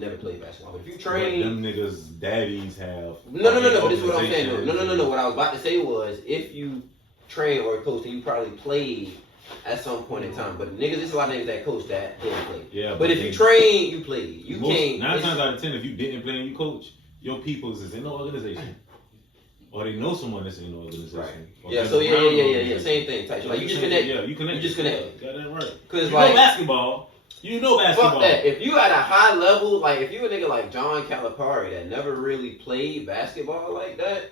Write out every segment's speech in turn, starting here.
never played basketball. But if you train, them niggas' daddies have. No. This is what I'm saying. No. What I was about to say was, if you train or coach, then you probably played at some point in time. But niggas, there's a lot of niggas that coach that didn't play. Yeah. But if you train, you play. You can't. 9 times out of 10, if you didn't play and you coach, your peoples is in the organization. Or they know someone that's in the organization. Right. Yeah, so yeah. Same thing. Type. Like, you just connect. Yeah, you connect. You just connect. Goddamn right. Because, like, basketball. You know basketball. Fuck that. If you at a high level, like, if you a nigga like John Calipari that never really played basketball like that,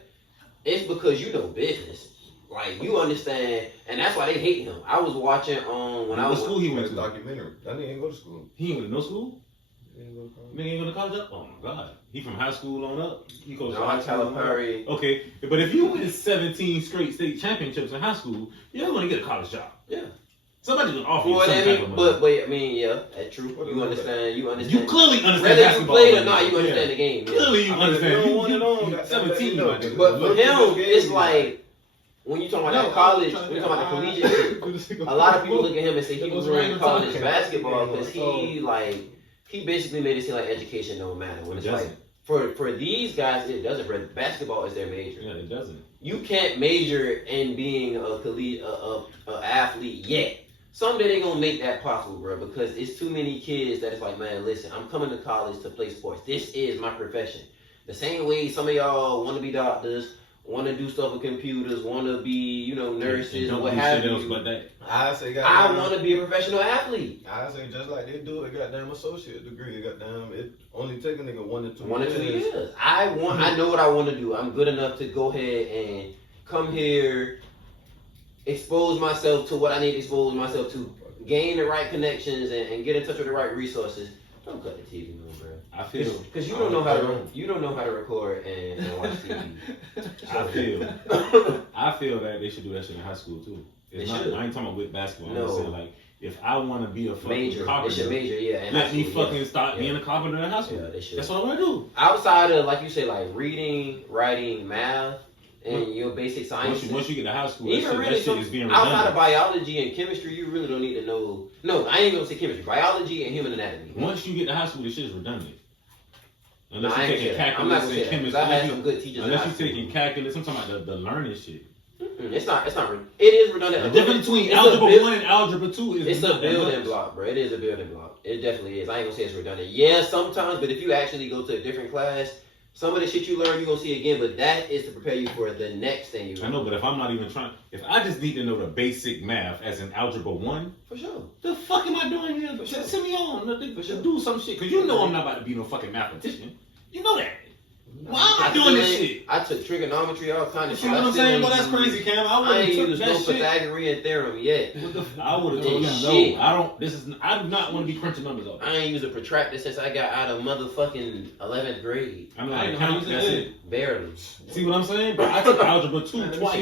it's because you know business. Like, you understand, and that's why they hate him. I was watching when I was... What school he went to? Documentary. That nigga ain't go to school. He ain't go to no school? He ain't go to college. Nigga ain't go to college up? Oh my god. He from high school on up? He goes John Calipari. Okay, but if you win 17 straight state championships in high school, you're gonna get a college job. Yeah. Somebody's gonna offer you some type of money. But I mean, yeah, that's true. You understand. You clearly understand whether basketball. Whether you played or not, you understand the game. Yeah. Clearly you understand. You 17, but for him, it's like, when you talking about that college, when you talking about the collegiate shit, a lot of people look at him and say he was running college basketball because he basically made it seem like education don't matter. When it's like, for these guys, it doesn't, bro. Basketball is their major. Yeah, it doesn't. You can't major in being a athlete yet. Someday they gonna make that possible, bro, because it's too many kids that it's like, man, listen, I'm coming to college to play sports. This is my profession. The same way some of y'all want to be doctors, want to do stuff with computers, want to be, nurses, or what have you. I want to be a professional athlete. I say just like they do a goddamn associate degree, goddamn it only take a nigga 1 to 2 years. 1 to 2 years. I know what I want to do. I'm good enough to go ahead and come here, expose myself to what I need to expose myself to, gain the right connections, and get in touch with the right resources. Don't cut the TV on, bro. I feel because you don't know how to record and watch TV. I feel that they should do that shit in high school too. I ain't talking about with basketball. I'm saying, like, if I want to be a fucking carpenter, they should major, yeah. Let me fucking start being a carpenter in high school. Yeah, they should. That's what I want to do. Outside of, like you say, like reading, writing, math, and your basic science. Once you get to high school, that shit is being redundant. Outside of biology and chemistry, you really don't need to know. No, I ain't gonna say chemistry. Biology and human anatomy. Once you get to high school, this shit is redundant. Unless you're taking calculus and chemistry. I had some good teachers. Unless you're taking calculus, I'm talking about the learning shit. It's not. It is redundant. The difference between algebra 1 and algebra 2 is it's a building block, bro. It is a building block. It definitely is. I ain't gonna say it's redundant. Yeah, sometimes, but if you actually go to a different class, some of the shit you learn, you're gonna see again. But that is to prepare you for the next thing you learn. I know, but if I'm not even trying, if I just need to know the basic math as in algebra 1, for sure. The fuck am I doing here? Send me on to do some shit, cause you know I'm not about to be no fucking mathematician. You know that. Why am I doing this shit? I took trigonometry, all kind of shit. You know what I'm saying? Well, that's crazy, Cam. I ain't used no Pythagorean theorem yet. I would have told you no. I do not want to be crunching numbers up. I ain't used a protractor since I got out of motherfucking 11th grade. I know how to count. That's it. Barely. See what I'm saying? But I took algebra 2 twice. I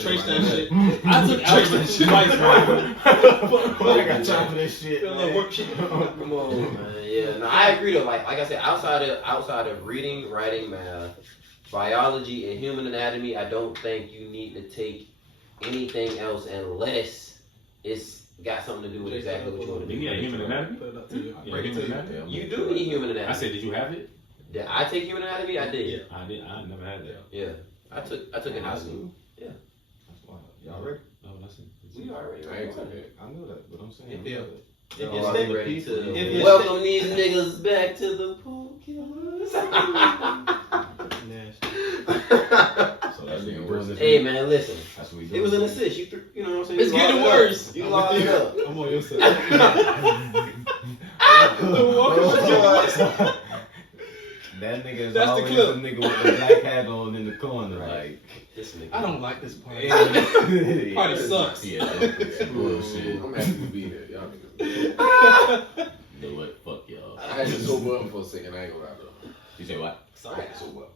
traced that shit. I took algebra 2 twice, bro. I got time for this shit. Come on, man. Yeah, no, I agree though. Like I said, outside of reading, writing, math, biology, and human anatomy, I don't think you need to take anything else unless it's got something to do with exactly what you want to do. You got human anatomy? You do need human anatomy. I said, did you have it? Did I take human anatomy? I did. Yeah, I did. I never had that. Yeah, I took it in high school. Yeah. That's why. Y'all ready? No, listen. We already. I knew that, but I'm saying. If you're still ready to welcome these niggas back to the pool killers. Hey man, listen. It was an assist. You know what I'm saying? It's getting worse. You locked it up. I'm on your side. That nigga is always the nigga with the black hat on in the corner. Like, this nigga. I don't like this party. Party sucks. Yeah, bullshit. I'm happy to be here. Y'all niggas. You know what? Fuck y'all. I had to sober up for a second. I ain't gonna lie though. You say what? I had to sober up.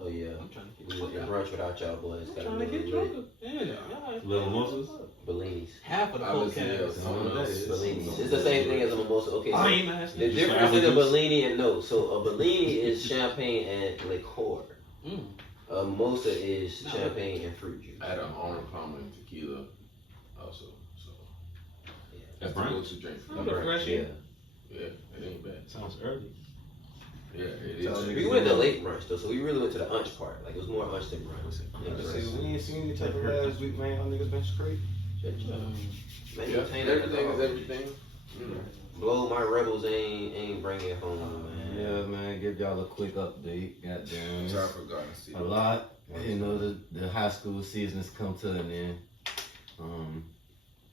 Oh yeah. I'm trying to get brunch without y'all boys. I'm trying to get drunker. Yeah. Little mimosas? Bellinis. Half of the podcast. Bellinis. It's the same thing as a mimosa. Okay. So the the difference in a Bellini and no. So a Bellini is champagne and liqueur. A mimosa is champagne and fruit juice. I had an Arnold Palmer and tequila also. So that's go to drink. Refreshing. Yeah. Yeah, it ain't bad. Sounds early. Yeah, it Tell is. niggas We went to late brunch though, so we really went to the lunch part. Like it was more lunch than brunch. We ain't seen each other last week, man. Y'all niggas been straight. Man, Yeah, everything is everything. Blow my rebels ain't bringing it home, man. Yeah, man. Give y'all a quick update. Goddamn. Sorry for Garden City. A lot. You know, the high school season's come to an end.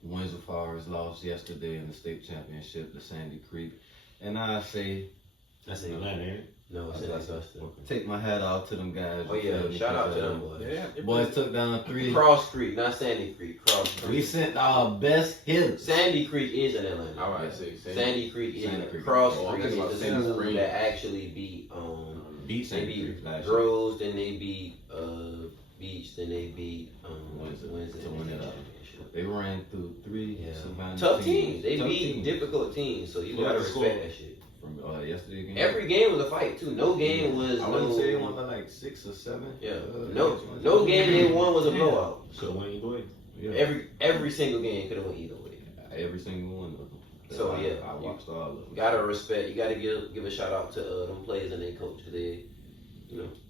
Windsor Forest lost yesterday in the state championship to Sandy Creek. And I say, That's in Atlanta, ain't it? No, it's in Augusta. take my hat off to them guys. Oh yeah, shout out to them boys. Yeah. Boys took down 3. Cross Creek, not Sandy Creek. Cross Creek. We sent our best hitters. Sandy Creek is in Atlanta. All right, say Sandy Creek is Sandy in Creek. Cross Oh, Creek that's is about the Sandy school Spring. that actually beat Beat they Sandy beat Creek last year. Groves, then they beat Beach, then they beat Windsor Windsor to in win the it up. championship. They ran through 3 Yeah. Savannah Tough teams. They Tough beat teams. difficult teams, so you What gotta was the respect score? that shit. From yesterday game. Every game was a fight too. No game was I wouldn't say they won no. by like 6 or 7. Yeah. games No game they won was a blowout. Could've went either way. Yeah. Every single game could have went either way. Every single one of them. So, yeah, I watched all of them. Gotta respect. You gotta give a shout out to them players and their coach. They,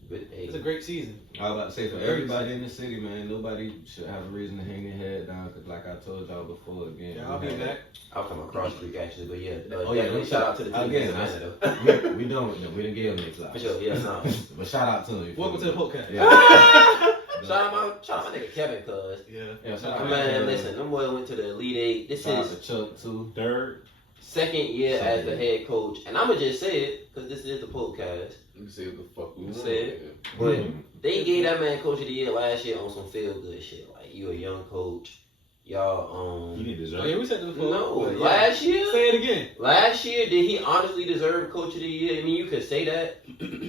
but It's a great season. I was about to say, for everybody in the city, man, nobody should have a reason to hang their head down, because like I told y'all before, again. Yeah, I'll be back. I'll come across Creek actually, but yeah. Oh, yeah, definitely shout out to the team again, in Atlanta though. we done with them. We didn't give them their For flowers. sure, yeah, nah. But shout out to them. you Welcome to feel the me? podcast. Yeah. Shout out my nigga Kevin, cuz. Yeah, shout out Man, to listen, them boys went to the Elite Eight. This Shout out is to Chuck, too. Third. second year Second as the year. head coach, and I'ma just say it because this is the podcast. You can say what the fuck we You want. said it. But they gave that man coach of the year last year on some feel good shit. Like you a young coach, y'all. He didn't Oh, deserve yeah, it. we said this before. No, But, yeah. last year. Say it again. Last year, did he honestly deserve Coach of the Year? I mean, you could say that,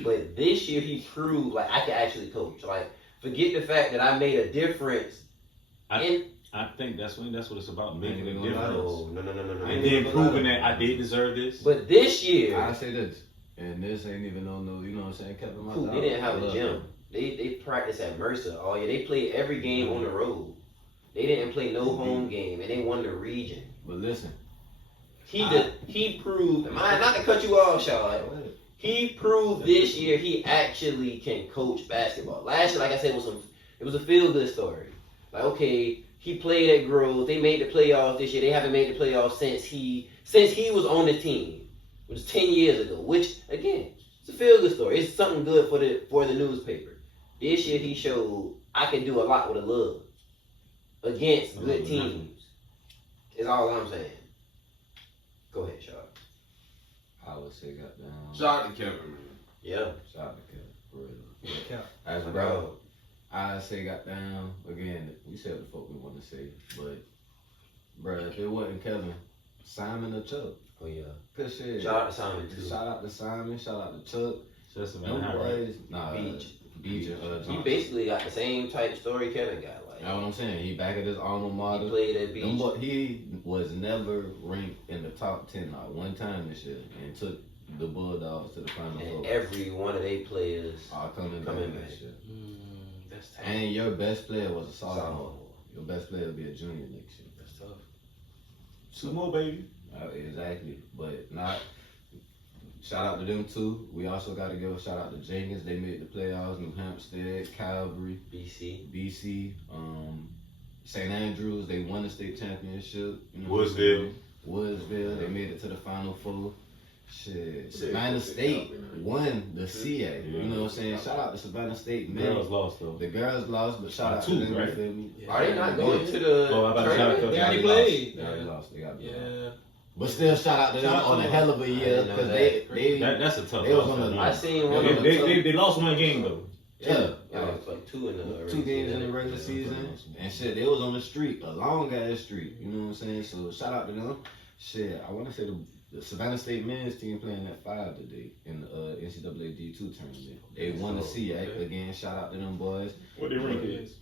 but this year he proved like I could actually coach. Like, forget the fact that I made a difference. I think that's what it's about, making a No, difference. No. And then proving that I did deserve this. But this year, I say this, and this ain't even no, you know what I'm saying, Kevin. cool, they didn't have a gym. They practiced at Mercer all year. They played every game on the road. They didn't play no home game, and they won the region. But listen, He proved. Not to cut you off, Sean. He proved this year he actually can coach basketball. Last year, like I said, it was a feel good story. Like, okay, he played at Grove. They made the playoffs this year. They haven't made the playoffs since he was on the team, which was 10 years ago. Which again, it's a feel good story. It's something good for the newspaper. This year he showed I can do a lot with a love against good teams. Is all I'm saying. Go ahead, Sean. I would say goddamn. Shout out to Kevin, man. Yeah. Shout out to Kevin, for real. Yeah. As My bro, dog. I say goddamn. Again, we said what the fuck we want to say, but bro, if it wasn't Kevin, Simon or Chuck, Oh yeah. good shit. Shout out to Simon too. Shout out to Simon. Shout out to Chuck. Just No about right. boys. Nah, Beach. Beach. He Johnson. basically got the same type story Kevin got. You know what I'm saying? He back at his alma He mater. played at Beach. He was never ranked in the top 10 not one time this year, and took the Bulldogs to the Final And Four. every one of their players All coming coming back back. this year. That's tough. And your best player was a sophomore. sophomore. Your best player will be a junior next year. That's tough. 2 more, baby. Exactly, but not. Shout out to them too. We also got to give a shout out to Jenkins. They made the playoffs. New Hampstead, Calvary, BC, St. Andrews. They won the state championship. You know what I'm saying? Woodsville. They made it to the Final Four. Shit, Savannah State won the CA. You know what I'm saying? Shout out to Savannah State, man. Girls lost though. The girls lost, but shout out to Two, them. right? You feel me? Yeah. Are they not going to the Oh, I about to shout out tournament? to They already They played. They already lost. They got beat. Yeah. But still, shout out to them Shout out on to a them. hell of a I year didn't know because that. they That's a tough They was loss, on the- I man. seen one of them. They lost one game though. yeah. Yeah, it's like two in the regular 2 games in season. the regular season and shit. They was on the streak, a long ass streak. You know what I'm saying? So shout out to them. Shit, I want to say the Savannah State men's team playing at 5 today in the NCAA D2 tournament. They won the CA again. Shout out to them boys. What they rank is?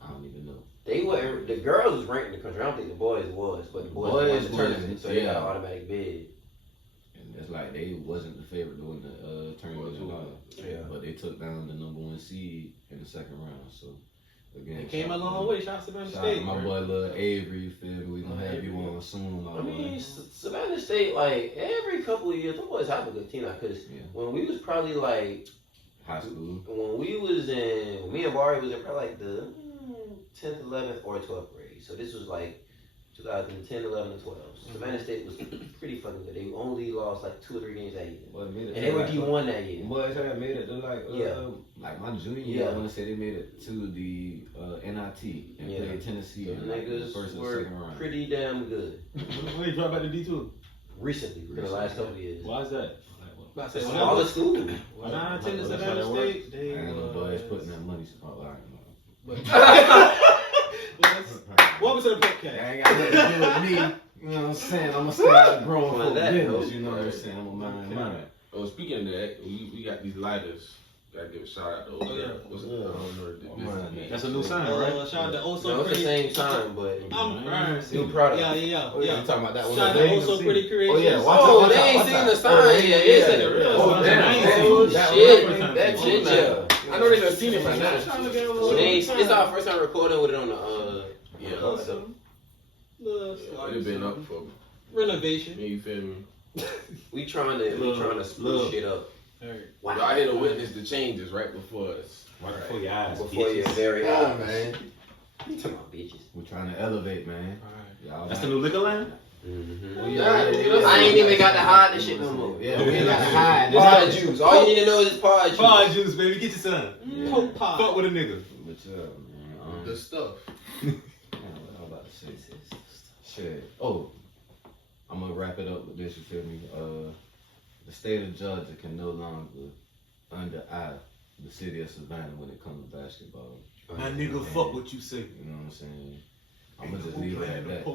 I don't even know. They were the girls was ranked in the country. I don't think the boys was, but the boys won Boys the tournament, was, so they got yeah. an automatic bid. And it's like they wasn't the favorite to win the tournament at all. Yeah. But they took down the number 1 seed in the second round. So again, They came a shout out to long them. way. Shout out to Savannah Shout out to State. my boy Lil Avery, you feel me? We gonna have you on soon, my I mean, boy. Savannah State, like, every couple of years, the boys have a good team. Because when we was probably, like, high school. When we was in, me and Barry was in probably, like, the 10th, 11th, or 12th grade. So this was, like, 2010, 11, and 12. Savannah State was pretty fucking good. They only lost, like, 2 or 3 games that year. And they would be one that year. Boys had made it to, like my junior year, I want to say they made it to the NIT and played Tennessee. So the niggas were pretty damn good. When they dropped out to D2? Recently, in the last couple of years. Why is that? All the school. When I attended Savannah State, they boys putting that money spot. Welcome to the podcast. I ain't got nothing to do with me. You know what I'm saying? I'm gonna stay out of grown folk business. You know what I'm saying? I'm gonna mind mine. Oh, speaking of that, we got these lighters. Gotta give a shout out to old girl. What's it? I don't know. That's a new sign, right? Shout out to Also No, it's the Pretty. same time, but I'm new product. Yeah. You talking about that one? Shout out to Also Pretty Creations. Oh yeah, Oh, they ain't seen the sign yet. It's in the real Oh, sign. damn. Oh, That shit. one. That shit, yeah. I know they done seen it by now. It's our first time recording with it on the, It's been up for Renovation. me, you feel me? we trying to split shit up. Wow. Y'all here to witness the changes right before us. Right before your eyes. Before your very eyes, man. You talking about bitches. We're trying to elevate, man. Y'all That's the new liquor line? I ain't even got to hide this shit no more. Yeah, we ain't got to hide. Pod juice. All you need to know is pod juice. Pod juice, baby. Get your son. Coke pod. Fuck with a nigga. What's up, man? The stuff. What I'm about to say. Shit. Oh, I'm gonna wrap it up with this. You feel me? The state of Georgia can no longer under-eye the city of Savannah when it comes to basketball. My nigga, fuck what you say. You know what I'm saying? I'm gonna just leave it at that.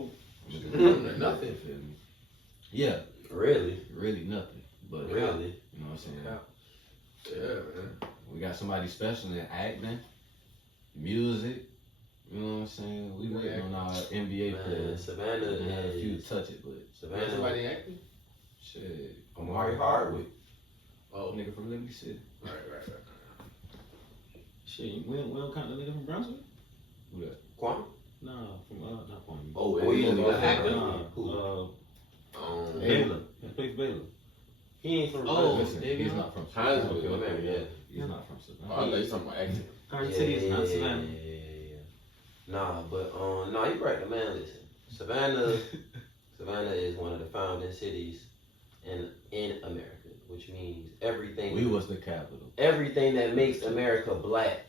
Nothing. Feel me? Yeah, Really? really nothing. But Really? you know what I'm saying? Yeah, man. We got somebody special in acting, music. You know what I'm saying? We waiting on our NBA Man, players. Savannah We had a few is touch it, but Savannah. Somebody acting? shit. Amari Hardwick. Oh, Nigga from Liberty City. right. Shit, we don't count the nigga from Brunswick? Who that? Kwame? Nah, from, not Kwame. Oh, Oh, you and know acting? Nah, Who? Baylor. He plays Baylor. He ain't from Oh, Listen, there you he's go. not from Hinesville. Savannah. Okay, yeah. He's not from Savannah. Oh, I thought you talking about acting. Garden City is not Savannah. Nah, but you're right, man. Listen, Savannah is one of the founding cities in America, which means everything. We was the capital. Everything that makes America black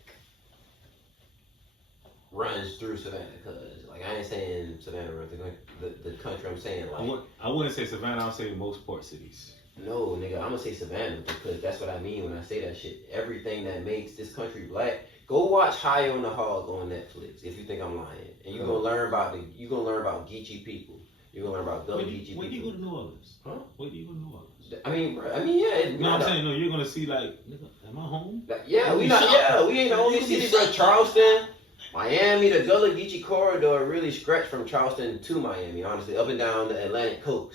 runs through Savannah. Cause like I ain't saying Savannah runs the country. I'm saying like I wouldn't say Savannah. I'll say most port cities. no, nigga. I'm gonna say Savannah because that's what I mean when I say that shit. Everything that makes this country black. Go watch High on the Hog on Netflix if you think I'm lying, and you're gonna learn about Geechee people. You're gonna learn about Gullah Geechee people. Where do you go to New Orleans? Huh? Where do you go to New Orleans? I mean, yeah. No, I'm saying no. You're gonna see like, nigga, am I home? Yeah, we ain't the only cities like Charleston, Miami, the Gullah Geechee corridor really stretched from Charleston to Miami, honestly, up and down the Atlantic coast.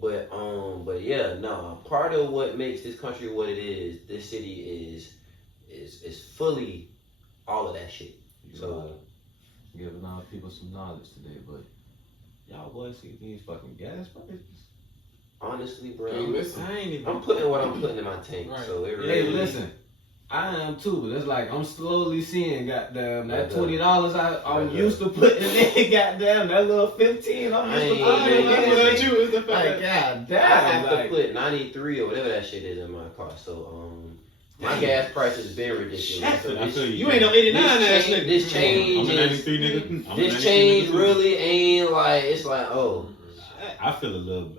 But yeah, no. Part of what makes this country what it is, this city is fully all of that shit. So giving our people some knowledge today, but y'all boys see these fucking gas prices. honestly, bro, Hey, listen. I ain't even. I'm putting what I'm putting in my tank. Right. So it really, Hey, listen, I am too, but it's like I'm slowly seeing goddamn that Goddamn. $20 I'm Goddamn. used to putting in, goddamn that little 15 I'm used to I putting ain't- in. Like I goddamn, have to like put 93 or whatever that shit is in my car. So my gas price has been ridiculous. So I feel You ain't no 89 ass nigga. this change I'm a is 93 nigga. I'm a this 93 change nigga too. really ain't like it's like oh. I feel a little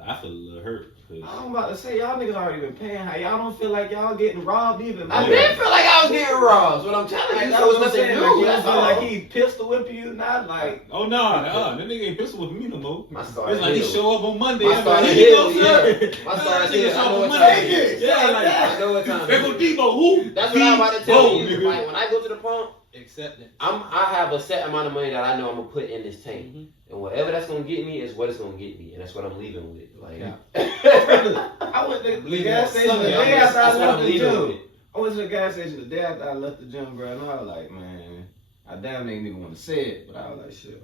hurt. 'cause I'm about to say y'all niggas already been paying. How y'all don't feel like y'all getting robbed even? I more? didn't feel like I was getting robbed. What I'm telling Like, you, that's there was what I'm nothing to saying. do. Like, you That's feel all. like he pistol whipping you, not like. Oh no, that nigga ain't pistol with me no more. My It's star like he hill. show up on Monday. My I'm star like, here you go, hill, sir. yeah. My star Nigga hill. show I up know on what Monday. time it is. Yeah, I like know what time they it go is. Debo. Who? That's what I'm about to tell Debo, you. nigga. Like when I go to the pump, Acceptance. I have a set amount of money that I know I'm gonna put in this tank, and whatever that's gonna get me is what it's gonna get me, and that's what I'm leaving with. Like, I went to the gas station the day after I that's what left I'm the leaving gym. with. I went to the gas station the day after I left the gym, bro, and I was like, man, I damn ain't even want to say it, but I was like, shit,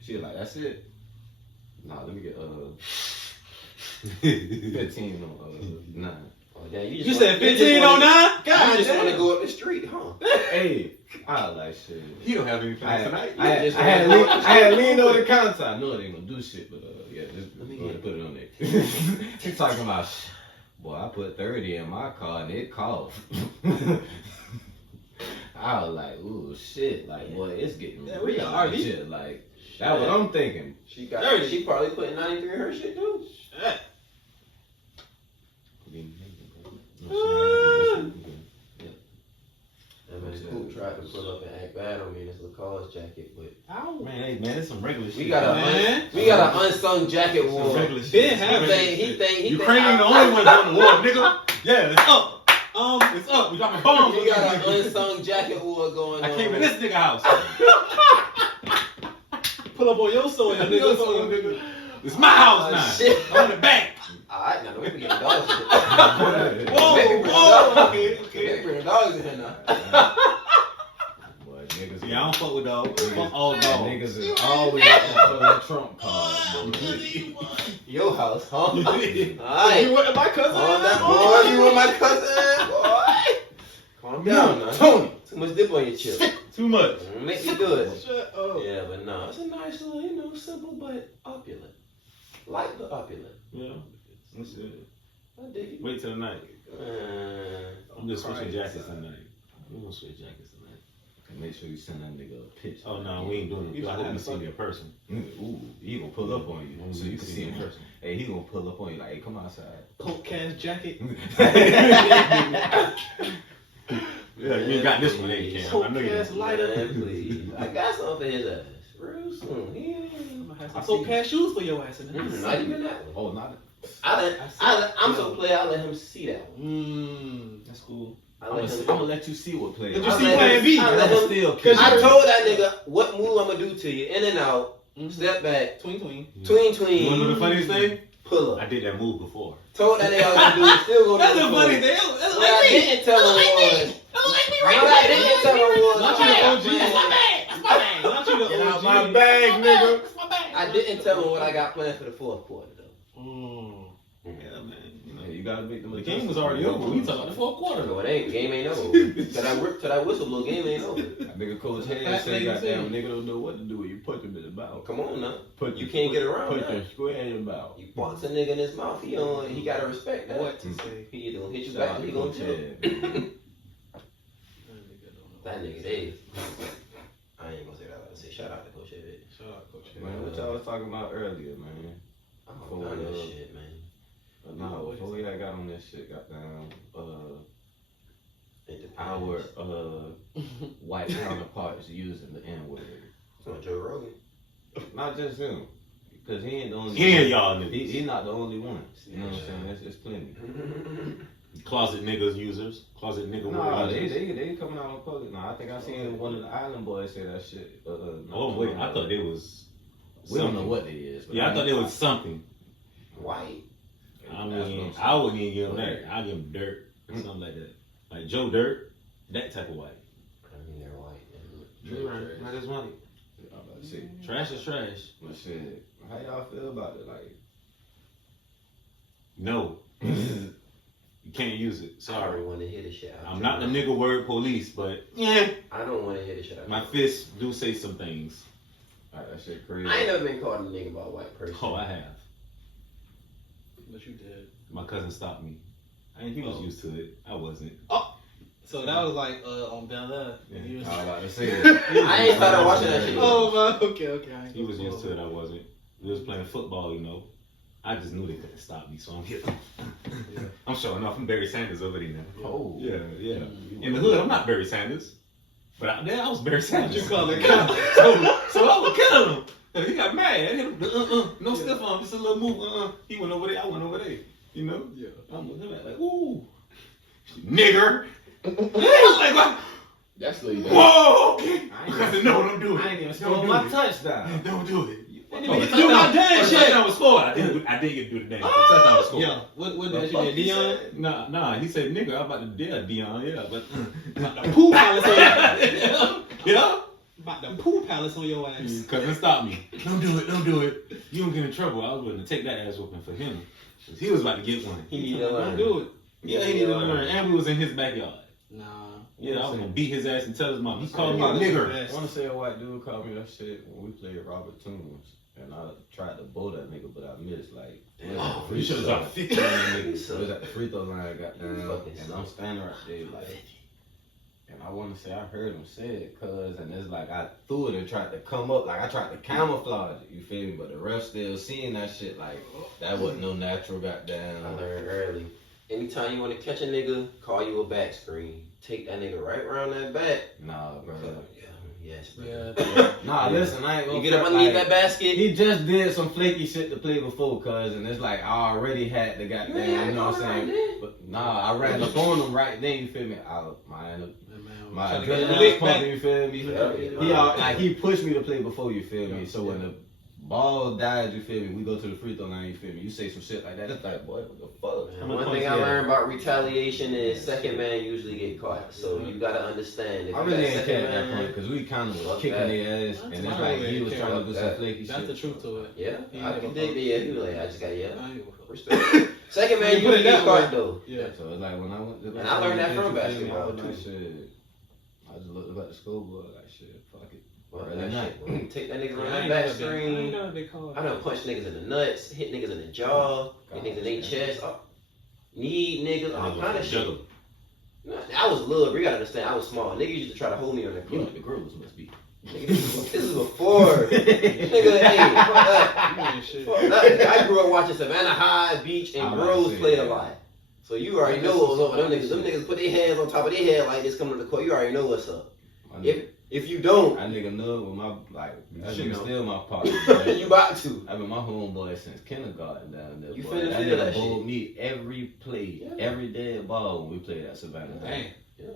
she was like, that's it. Nah, let me get 15 on 9. Oh, yeah, You said 15 on 9? God, God, you just want to damn. go up the street, huh? Hey, I like shit. You don't have any plans tonight. I had leaned over the counter. I know it ain't gonna do shit, but yeah, just Let me go ahead get and put it on there. He's talking about, boy, I put 30 in my car and it coughed. I was like, ooh, shit, like, boy, it's getting Yeah, we real got like RV. shit, like, that's what I'm thinking. She got. She probably put 93 in her shit too. And man, Scoop tried to pull up and act bad on me in this Lacoste jacket, but Ow. Man, hey, man, it's some regular shit. we got Man. an unsung jacket Some war. regular shit. Been Some having regular it. shit. He Ukraine ain't the only ones on the war, nigga. Yeah, it's up. It's up. We dropping bombs. We got an unsung jacket war going on. I came in this nigga house. Pull up on your soil, nigga. It's my house now. Shit. I'm in the back. Alright, now don't we forget the dogs. Whoa, okay. They bring the dogs in here now. Boy, niggas, Yeah, I don't fuck with dogs. Fuck all dogs. niggas is always on the trump card. Your house, huh? You Alright. went to my cousin? Oh, that boy, you with my cousin, boy. Calm down now. Tony. Too much dip on your chip. Too much. Make me good. Shut up. Yeah, but no, it's a nice little, simple but opulent. Like the opulent. Yeah. That's it. I dig it. Wait till tonight. I'm just switching Christ. jackets tonight. We're gonna switch jackets tonight. And make sure you send that nigga a picture. Oh no, we ain't doing it. I hope you see me in person. Ooh, he gonna pull up on you, so you can see him in person. Hey, he gonna pull up on you like, hey, come outside. Coke ass jacket. Yeah, you got this one, ain't Cam? I know you. Ass lighter. Man, please. I got something for his ass. Real soon. He ain't. I sold cash shoes for your ass in there. Not even that one. Oh, not. I'm so play. I let him see that one. That's cool. I I'm let him. gonna let you see what play. Let you see plan B. I let him. still I told that nigga what move I'm gonna do to you. In and out. Step back. Tween. Tween. You wanna know the funniest thing? Pull I up. did that move before. Told that nigga I was gonna do it. Still gonna That's do a it. funny thing. That's What I didn't tell him was. What I didn't tell him was. Not you the OG. Not you the Get out OG. my bag, nigga. I didn't tell him what I got planned for the fourth quarter though. Yeah, man. You know, Hey, you gotta make them. the game was already over. We talking about the fourth quarter. No, it ain't. Game ain't over. Till that whistle blow, game ain't over. That nigga Coach Hayes Fat say, nigga goddamn, too. nigga don't know what to do when you put him in the mouth. Come on now. Put You the- can't get around Put that. the square in your mouth. You box a nigga in his mouth, he gotta respect that. What to say? He either gonna hit you Shout back out or to he gonna Coach chill. Hayes. That nigga Dave. I ain't gonna say that. I say shout out to Coach David. Shout out, Coach. Man, what y'all was talking about earlier, man? I'm on that shit, man. No, before we had got on that shit, goddamn, It depends. our white counterparts using the N-word. It's not Joe Rogan. Not just him, because he ain't the only Yeah, one. y'all niggas. He not the only one. You know what I'm saying? It's plenty. Closet niggas users. Closet nigga Nah, word users. they coming out in public. Nah, I think I seen one of the Island boys say that shit. Oh wait, I thought they was. We don't know something. what it is. But Yeah, I thought there was something. White. I mean, I wouldn't even give him that. I'd give him dirt or something like that. Like Joe Dirt, that type of white. I mean, they're white. You're right. Not just white. I'm about to say, Trash is trash. but shit, how y'all feel about it? Like, No, you can't use it. I don't Sorry. want to hear the shit out. I'm not the nigga word police, but yeah, I don't want to hear the shit out. my fists do say some things. that shit crazy. I ain't never been called a nigga by a white person. Oh, I have. But you did. My cousin stopped me. I mean, he was used to it. I wasn't. So that was like on Bel Air. Yeah. I was about to say that. I ain't started watching that shit. Oh man, okay. He was used to it. I wasn't. We was playing football, you know. I just knew they couldn't stop me, so I'm here. I'm showing off. I'm Barry Sanders over there now. Oh. Yeah. In the hood, I'm not Barry Sanders. But out there, I was Barry Sanders. What you call it? so I was killing him. And he got mad. I hit him, no stiff arm, just a little move. He went over there, I went over there. You know? Yeah. I'm looking at like, ooh, nigger. I was like, what? That's what you got. Whoa, okay. I I said, no, don't do it. I ain't even Don't scored do my it. touchdown. Don't do it. Didn't even get to do my damn The shit. touchdown was scored. I didn't get to do the damn. The touchdown was scored. Yeah. What did you fuck get, he Dion? said? Nah, he said, nigga, I'm about to dare Dion, yeah, but About the pool palace on your yeah. About the pool palace on your ass. Cousin stopped me. Don't do it. you don't get in trouble, I was willing to take that ass whooping for him. 'Cause he was about to get one. He need to Don't learn. do it. Yeah, he needed to learn. And we was in his backyard. Nah. Yeah, I was gonna beat his ass and tell his mom. He called me a I nigger. want to say a white dude called me that shit when we played Robert Tunes. And I tried to bowl that nigga, but I missed. Like, Oh, you should have dropped 50 on that nigga. So it was at the free throw line, I got down, Fucking and I'm standing right there, like, and I want to say I heard him say it, cuz, and it's like I threw it and tried to come up, like I tried to camouflage it, you feel me? But the ref still seeing that shit, like, that wasn't no natural goddamn. I learned early. Anytime you want to catch a nigga, call you a back screen. Take that nigga right around that back. Nah, bro. Yes, bro. Yeah. Nah, listen, I ain't gonna You get up front, underneath like, that basket. He just did some flaky shit to play before, cuz, and it's like I already had the goddamn, you know what I'm saying? But nah, I ran up on him right then, you feel me? My Trying to get adrenaline licked was pumping, back. you feel me? Yeah. He like he pushed me to play before, you feel me? So when the ball dies, you feel me? We go to the free throw line, you feel me? You say some shit like that, it's like, boy, what the fuck? Man, one thing I learned about retaliation is second man usually get caught. So you gotta understand. If I you really got ain't second care at that point man, because we kind of was Fuck kicking that. their ass, and it's That's like why he I was care trying to about do some that. flaky That's shit. the truth to it. yeah, He I ain't can give a dig it. Yeah, he was like, I just got yeah. I ain't give a fuck. Respect. Second man You put usually it get that caught way. though. Yeah. So it's like when I went to And I learned that from basketball, Like, too. shit, I just looked up at the scoreboard like shit, fuck it. Well, Early that night. shit, when you take that nigga I around ain't that back never been- I ain't screen. never been called. I done punched niggas in the nuts, hit niggas in the jaw, hit niggas in their chest, knee niggas, all kind of shit. Juggle. I was little, bro. You gotta understand, I was small. Niggas used to try to hold me on the You court. know the girls must be. Nigga, this is before. Nigga, hey, fuck that. You ain't shit. Fuck that. I grew up watching Savannah High, Beach, and I'm about to girls say, played a yeah. lot. So you already know what was over them niggas. Them niggas put their hands on top of their head like this coming to the court. You already know what's up. My nigga- If you don't, That nigga know with my, like, that Shit, nigga no. still my partner. you about to. I've been my homeboy since kindergarten down there. You boy. finna That feel nigga that bowled shit. me every play, Yeah. every dead ball when we played at Savannah. Damn.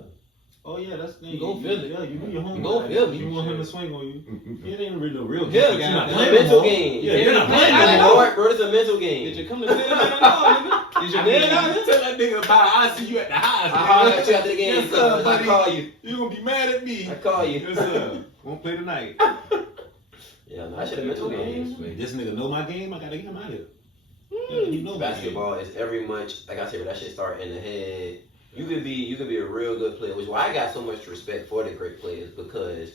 Oh yeah, that's You go feel it. Yeah, you do your homework. Go feel it. You want him to swing on you. It ain't really no real Yeah, game. yeah, You're not it's It's a playing mental no more. game. Yeah, you're not playing I no know more. it, bro. It's a mental Did game. you come to play that nigga? Did you I play mean, that you tell that nigga about I see you at the highs. I holler at you after the game. Yes, sir, I buddy. call you. You gonna be mad at me. I call you. Yes, sir. Won't play tonight. Yeah, no, that shit a mental game. This nigga know my game. I gotta get him out of here. Yeah, you know Basketball is every much like I said, that shit start in the head. You could be a real good player, which is why I got so much respect for the great players because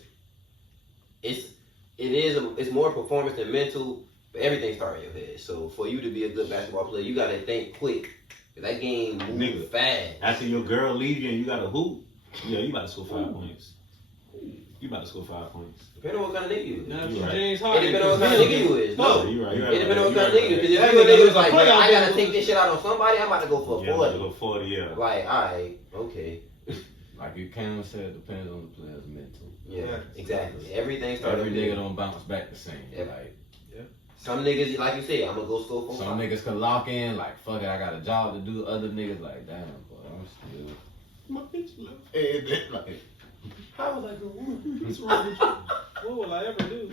it's more performance than mental, but everything starts in your head. So for you to be a good basketball player, you gotta think quick. That game moves Nigga. fast. After your girl leave you and you got a hoop, yeah, you about to score 5 points. You about to score 5 points. Depending on what kind of nigga you is. Now, if You you right. James It Harden. depends on what kind of nigga you is. No. You right. It depends on what kind of nigga you is. Because if That you a nigga nigga was like, a man, playoff I gotta nigga. take this shit out on somebody, I'm about to go for a Yeah, 40. go 40, yeah. Like, alright, okay. Like you can say, it depends on the player's mental. Yeah, exactly. Everything starts Every with nigga nigga. don't bounce back the same. Yeah. Like Some niggas, like you said, I'm gonna go score 4 some niggas can lock in, like fuck it, I got a job to do. Other niggas like, damn, boy, I'm still. My bitch left. And then, like, How was I going? what's wrong with you? What will I ever do?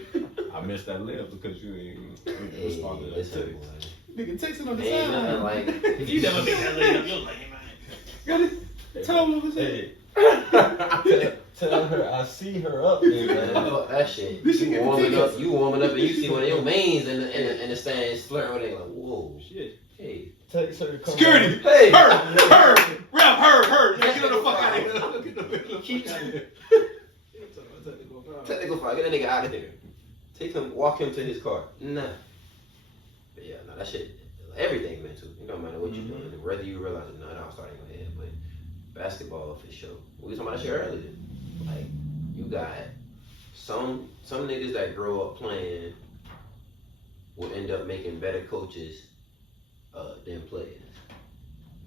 I missed that layup because you ain't Hey, responded to that listen, text. boy. Nigga texting on the Ain't nothing side. like. If you never make that layup, you're lame, man. Tell him what was it. Tell her I see her up there, Man, man. fuck that shit. This shit You get warming up, ridiculous. and you see one of your mains in the stands flirting with it, like, whoa, Shit. hey, Text her to come Security. hey, Her. Rap, her. Yeah, get the fuck out of here. Get the Keep- fuck out of here. technical foul, get that nigga out of there. Take him, walk him to his car. Nah. But yeah, no, that shit, everything mental. It don't matter what you're doing, whether you realize it or not, it all start in your head. But basketball for sure. We was talking about that shit earlier. Like, you got some niggas that grow up playing will end up making better coaches than players.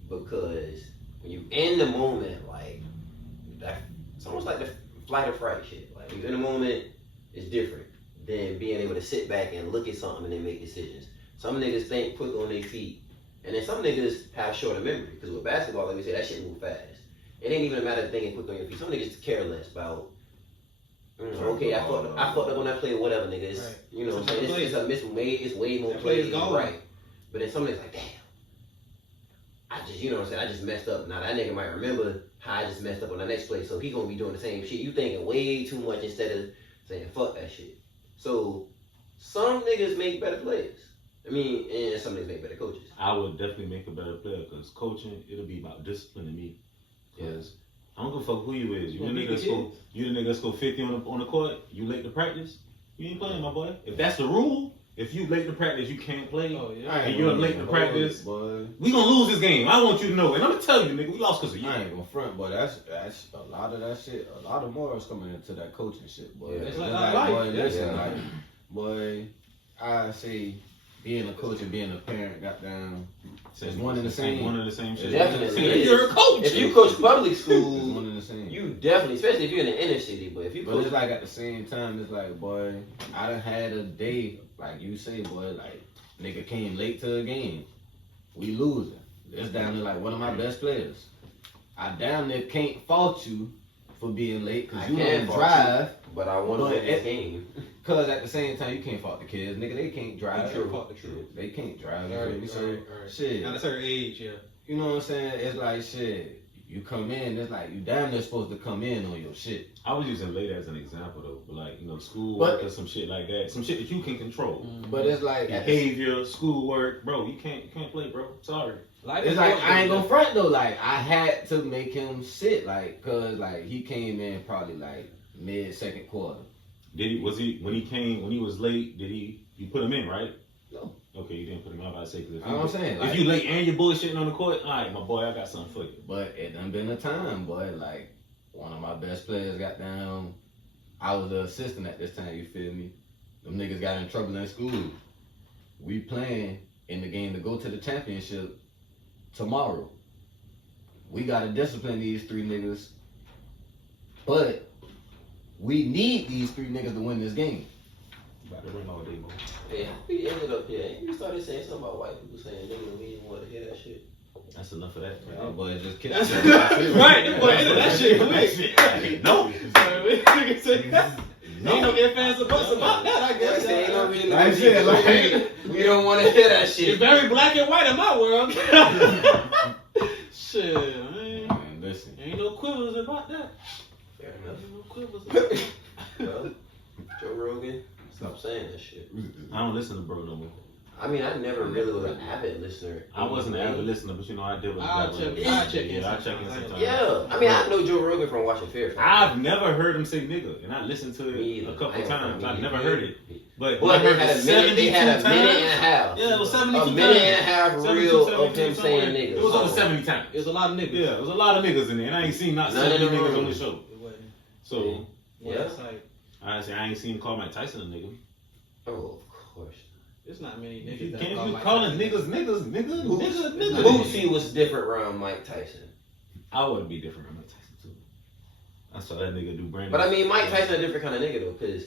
Because when you in the moment, like that, it's almost like the flight or fright shit. Like when you in the moment, it's different than being able to sit back and look at something and then make decisions. Some niggas think quick on their feet, and then some niggas have shorter memory. Because with basketball, like we say, that shit move fast. It ain't even a matter of thinking quick on your feet. Some niggas care less about. Okay, I fucked up when I played whatever, nigga. It's, Right. you know, It's what I'm saying? another It's a mismade. It's way more That play is plays, gone. right? But then some niggas like, damn. I just, you know what I'm saying? I just messed up. Now that nigga might remember how I just messed up on the next play, so he gonna be doing the same shit. You thinking way too much instead of saying fuck that shit. So some niggas make better players. I mean, and some niggas make better coaches. I would definitely make a better player because coaching, it'll be about disciplining me. Because I don't give a fuck who you is. You the nigga that score 50 on the court, you late to practice, you ain't playing, my boy. If that's the rule, if you late to practice, you can't play. Oh, yeah. And you're late to practice, boy. we gonna lose this game. I want you to know. And I'm gonna tell you, nigga, we lost because of you. I ain't gonna front, but that's a lot of that shit. A lot of morals coming into that coaching shit, boy. Yeah. It's like life. boy, Yeah. listen, like, boy, I say being a coach and being a parent, goddamn, it's one and the same. One and the same shit. Definitely. If you're a coach. If you coach public It's school, one and the same. you definitely, especially if you're in the inner city, but if you But coach, it's like at the same time, it's like, boy, I done had a day, like you say, boy, like, nigga came late to a game. We losing. It's down to like one of my best players. I damn near can't fault you for being late because you don't drive. but I want to win this game. Because at the same time, you can't fault the kids. Nigga, they can't drive. True. They can't drive. Right. Shit. At a certain age, yeah. You know what I'm saying? It's like, shit. You come in, it's like, you damn near supposed to come in on your shit. I was using late as an example though, but like, you know, schoolwork or some shit like that. Some shit that you can control. But it's like, Behavior, schoolwork, bro, you can't play, bro. Sorry. it's like, I ain't gonna front though. Like, I had to make him sit, like, cause like he came in probably like mid-second quarter. When he was late, you put him in, right? No. Okay, you didn't put him out. I say, because I'm saying, like, if you late and you're bullshitting on the court, all right, my boy, I got something for you. But it done been a time, boy. Like, one of my best players got down. I was the assistant at this time, you feel me? Them niggas got in trouble in school. We playing in the game to go to the championship tomorrow. We gotta discipline these 3 niggas. But we need these 3 niggas to win this game. About to ring all day, bro. Yeah, we ended up here. You started saying something about white people saying nigga, we didn't want to hear that shit. That's enough of that. Oh, boy, just kidding. That's right. Boy, that shit quick. No. Nigga say, ain't no get fans of bucks about that, I guess. Ain't no reason Like to shit, like, we don't want to hear that shit. It's very black and white in my world. Shit, man. Man, listen. Ain't no quibbles about that. Fair enough. Ain't no quibbles about that. Well, Joe Rogan, stop saying that shit. I don't listen to bro no more. I mean, I never really was an avid listener. I wasn't an avid listener, but you know, I did what I'll check in Yeah, I check in sometimes. sometimes. Yeah, I mean, I know Joe Rogan from watching Fear Factor. I've never heard him say nigga, and I listened to Me it either. a couple I ain't times. me I've never either. heard it. But Well, I they heard had it a minute. They had a 72 minute and a times. half. Yeah, it was 72 A times. minute and a half 72, reel of 72 him somewhere. saying niggas. It was over 70 times. There's a lot of niggas. Yeah, it was a lot of niggas in there, and I ain't seen not None 70 in the niggas room. on the show. It wasn't. So, Yeah. It's like, honestly, I ain't seen him call Mike Tyson a nigga. Oh, of course. there's not many You niggas that can't call you Mike calling Tyson. niggas. Bootsy was different around Mike Tyson. I would be different from Mike Tyson too. I saw that nigga do Brandon. But I mean, Mike Tyson a different kind of nigga though, because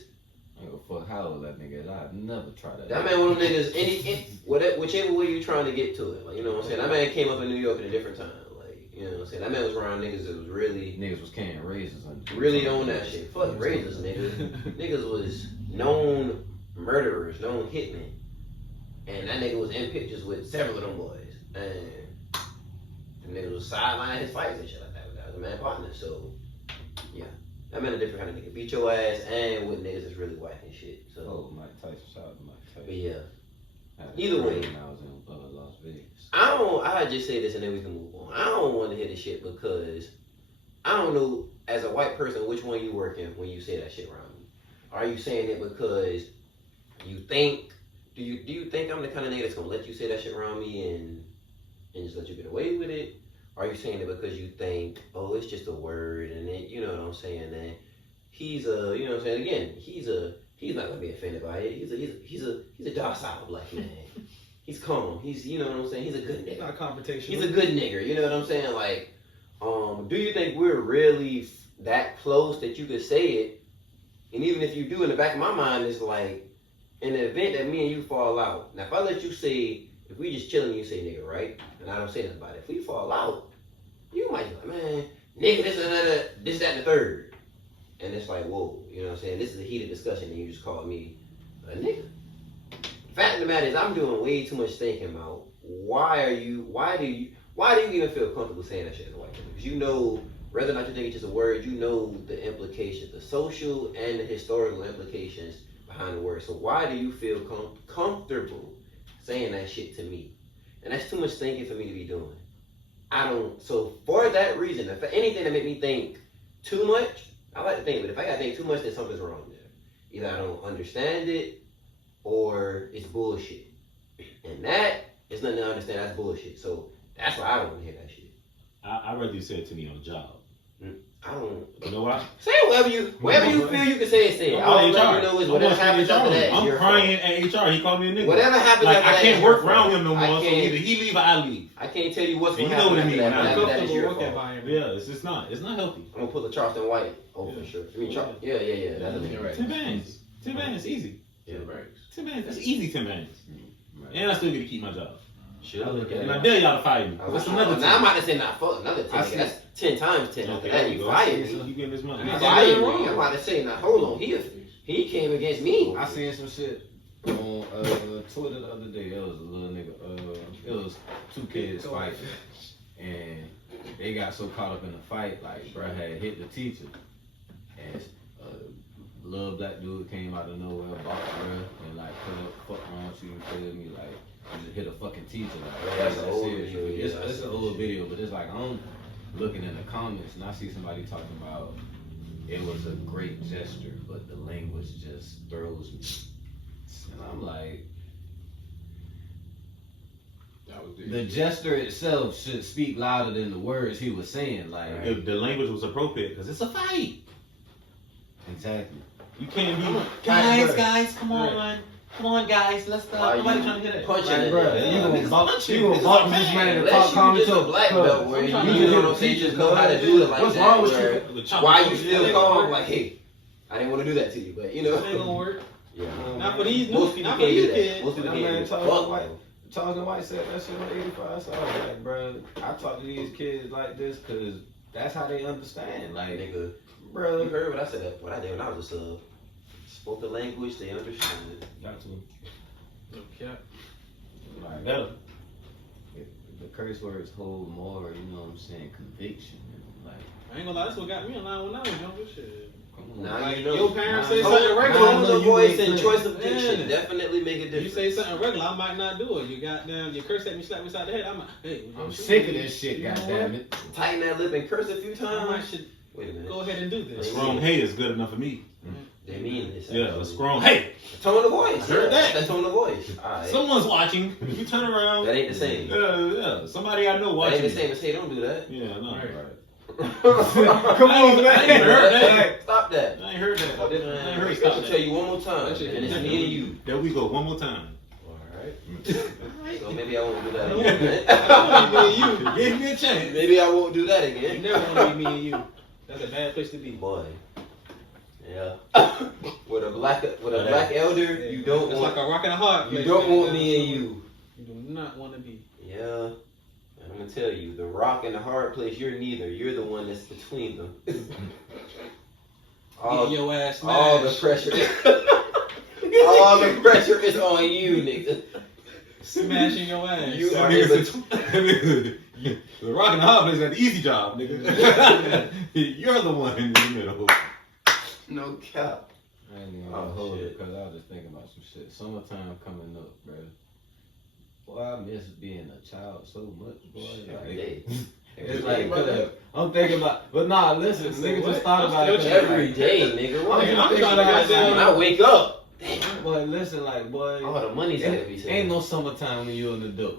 I don't give a fuck how old that nigga is. I'd never try that. that man one of them niggas, whichever way you trying to get to it. Like, you know what I'm saying? That man came up in New York at a different time. Like, you know what I'm saying? That man was around niggas that was really Niggas was carrying razors on. really on that shit. Fuck razors, niggas. Niggas was known murderers, known hitmen. And that nigga was in pictures with several of them boys. And the niggas was sidelining his fights and shit like that. That was a man partner. So, yeah. That man a different kind of nigga. Beat your ass and with niggas that's really whack and shit. So, Oh, Mike Tyson. Shout out to Mike Tyson. but yeah. Had Either way. when I was in Las Vegas. I just say this and then we can move on. I don't want to hear this shit because I don't know, as a white person, which one you working when you say that shit around me. Are you saying it because you think, do you think I'm the kind of nigga that's gonna let you say that shit around me and just let you get away with it? Are you saying it because you think, oh, it's just a word and then, you know what I'm saying, then he's a, you know what I'm saying, again, he's not gonna be offended by it. He's a docile black man. He's calm. He's, you know what I'm saying, he's a good It's nigga. not confrontational. He's a good nigger, you know what I'm saying? Like, do you think we're really that close that you could say it? And even if you do, in the back of my mind, it's like, in the event that me and you fall out. Now, if I let you say, if we just chilling, you say nigga, right? And I don't say nothing about it. If we fall out, you might be like, man, nigga, this, that, and the third. And it's like, whoa, you know what I'm saying? This is a heated discussion, and you just called me a nigga. Fact of the matter is, I'm doing way too much thinking about why do you even feel comfortable saying that shit as a white person? Because you know, whether or not you think it's just a word, you know the implications, the social and the historical implications behind the word. So why do you feel comfortable saying that shit to me? And that's too much thinking for me to be doing. I don't. So for that reason, if anything that make me think too much, I like to think. But if I gotta think too much, then something's wrong there. Either I don't understand it, or it's bullshit. And that is nothing to understand. That's bullshit. So that's why I don't want to hear that shit. I'd rather you say it to me on the job. I don't. You know why? Say whatever you feel you can say it. Say it. All I'm letting you know is whatever happens after that. I'm crying at HR. He called me a nigga. Whatever happens like, after that. I can't work around him no more. So either he leave or I leave. I can't tell you what's going to You know happen what I mean. after that is your fault. Yeah, it's not healthy. I'm gonna pull the Charleston White over for sure. I mean, yeah. That's right. 10 bands. 10 bands, easy. Yeah, 10 bands, that's easy 10 bands. And I still get to keep my job. Sure. And I dare y'all to fire me. That's another 10. Now I'm about to say not fuck another 10. That's 10 times 10. After that, you fired me. You getting this money. You fired me. I'm about to say now. Hold on. He came against me. I seen some shit on Twitter the other day. It was a little nigga. It was two kids fighting, and they got so caught up in the fight, like bruh had hit the teacher, and a little black dude came out of nowhere, boxed bruh, and like put up fuck around you, feel me, like you just hit a fucking teacher. Like That's an old video. It's an old video, but it's like I'm looking in the comments and I see somebody talking about it was a great gesture, but the language just throws me. And I'm like, the gesture itself should speak louder than the words he was saying. Like, if the language was appropriate, because it's a fight. Exactly. You can't be Guys, come on. Come on, guys, let's stop. Nobody trying to hear that. Punching bro, you gonna box this man in the top comment to a black belt where you know what I'm saying, just know how to do it like what's that. Wrong with you? Why you still calm? Like, hey, I didn't want to do that to you, but you know. It ain't gonna work. Yeah. Not for these Most people can't do that. Most people That man can't do that. Charles White said that shit on 85. So I was like, bro, I talk to these kids like this because that's how they understand. Like, Nigga, bro, you heard what I said. What I did when I was a sub. Spoke the language, they understood. Got to. No cap. like, Better. the curse words hold more, you know what I'm saying, conviction. Like, I ain't gonna lie, that's what got me in line when I was younger. Shit. Now Like, you know. your parents say Now- something now regular. I know Tone of you voice ain't and playing. choice of diction Yeah. definitely make a You difference. say something regular, I might not do it. You goddamn, you curse at me, slap me side the head. I'm like, hey, I'm sick of this shit, You know goddamn it. Tighten that lip and curse a few I might times. should Wait a minute. go ahead and do A this. strong hey is good enough for me. They mean this. Yeah, actually. a strong hey. Tone of voice. I heard that. That tone of voice. Alright. Someone's watching. You turn around. That ain't the same. Yeah. Somebody I know That watching. ain't the same as hey, don't do that. Yeah, no. Right. Come on, man. I ain't heard that. Stop that. I ain't heard that. I ain't I heard can stop tell that. you one more time, and That shit it's is me and you. There we go. One more time. Alright. So maybe I won't do that I again. don't want to be me Give me a chance. Maybe I won't do that and you. You again. never want to be me and you. That's a bad place to be. Boy. Yeah. with a black elder, you don't It's want like a rock and a hard place. you don't man. want me and you. You do not want to be. Yeah. And I'm gonna tell you, the rock and the hard place, you're neither. You're the one that's between them. Getting your ass all the smashed. pressure. all the pressure is on you, nigga. Smashing your ass. You That are nigga's the rock and the hard place got the easy job, nigga. You're the one in the middle. No cap. I ain't even Oh, gonna hold shit. it because I was just thinking about some shit. Summertime coming up, bro. Boy, I miss being a child so much, boy. Every day. It's like, I'm thinking about, but nah, listen, nigga just thought about it. Every day, nigga. What I'm you trying to goddamn- when I wake up, Boy, listen, like, boy, all the money's gotta be ain't saved. no summertime when you're an adult.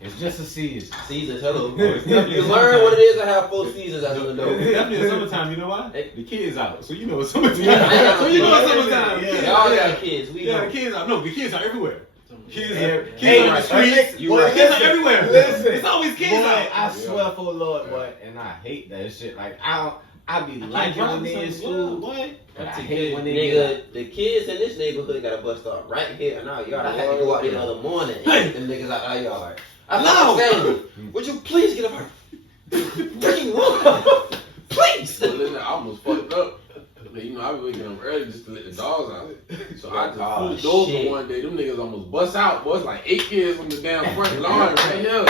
It's just a season. Seasons, hello. You learn what it is to have 4 seasons as an adult. Definitely in summertime, you know why? Hey. The kids out, so you know it's summertime. Yeah. So you know it's summertime. Y'all got kids. We Yeah, don't. the kids out. No, the kids are everywhere. Kids Yeah. are kids on the streets. You right. Kids are everywhere. Listen. It's always kids Boy, out. I swear for the Lord, boy, and I hate that shit. Like, I be liking when they in school, boy. but I hate when they get Nigga, the kids in this neighborhood got a bus stop right here in our yard. I had to go out there the other morning and Hey. get them niggas out our yard. I No. said, would you please get up here? Freaking walk. Please. So listen, I almost fucked up. You know, I be waking up early just to let the dogs out. So I just Oh, pulled the door shit. for one day. Them niggas almost bust out. Boy, it's like 8 kids from the damn front lawn right here.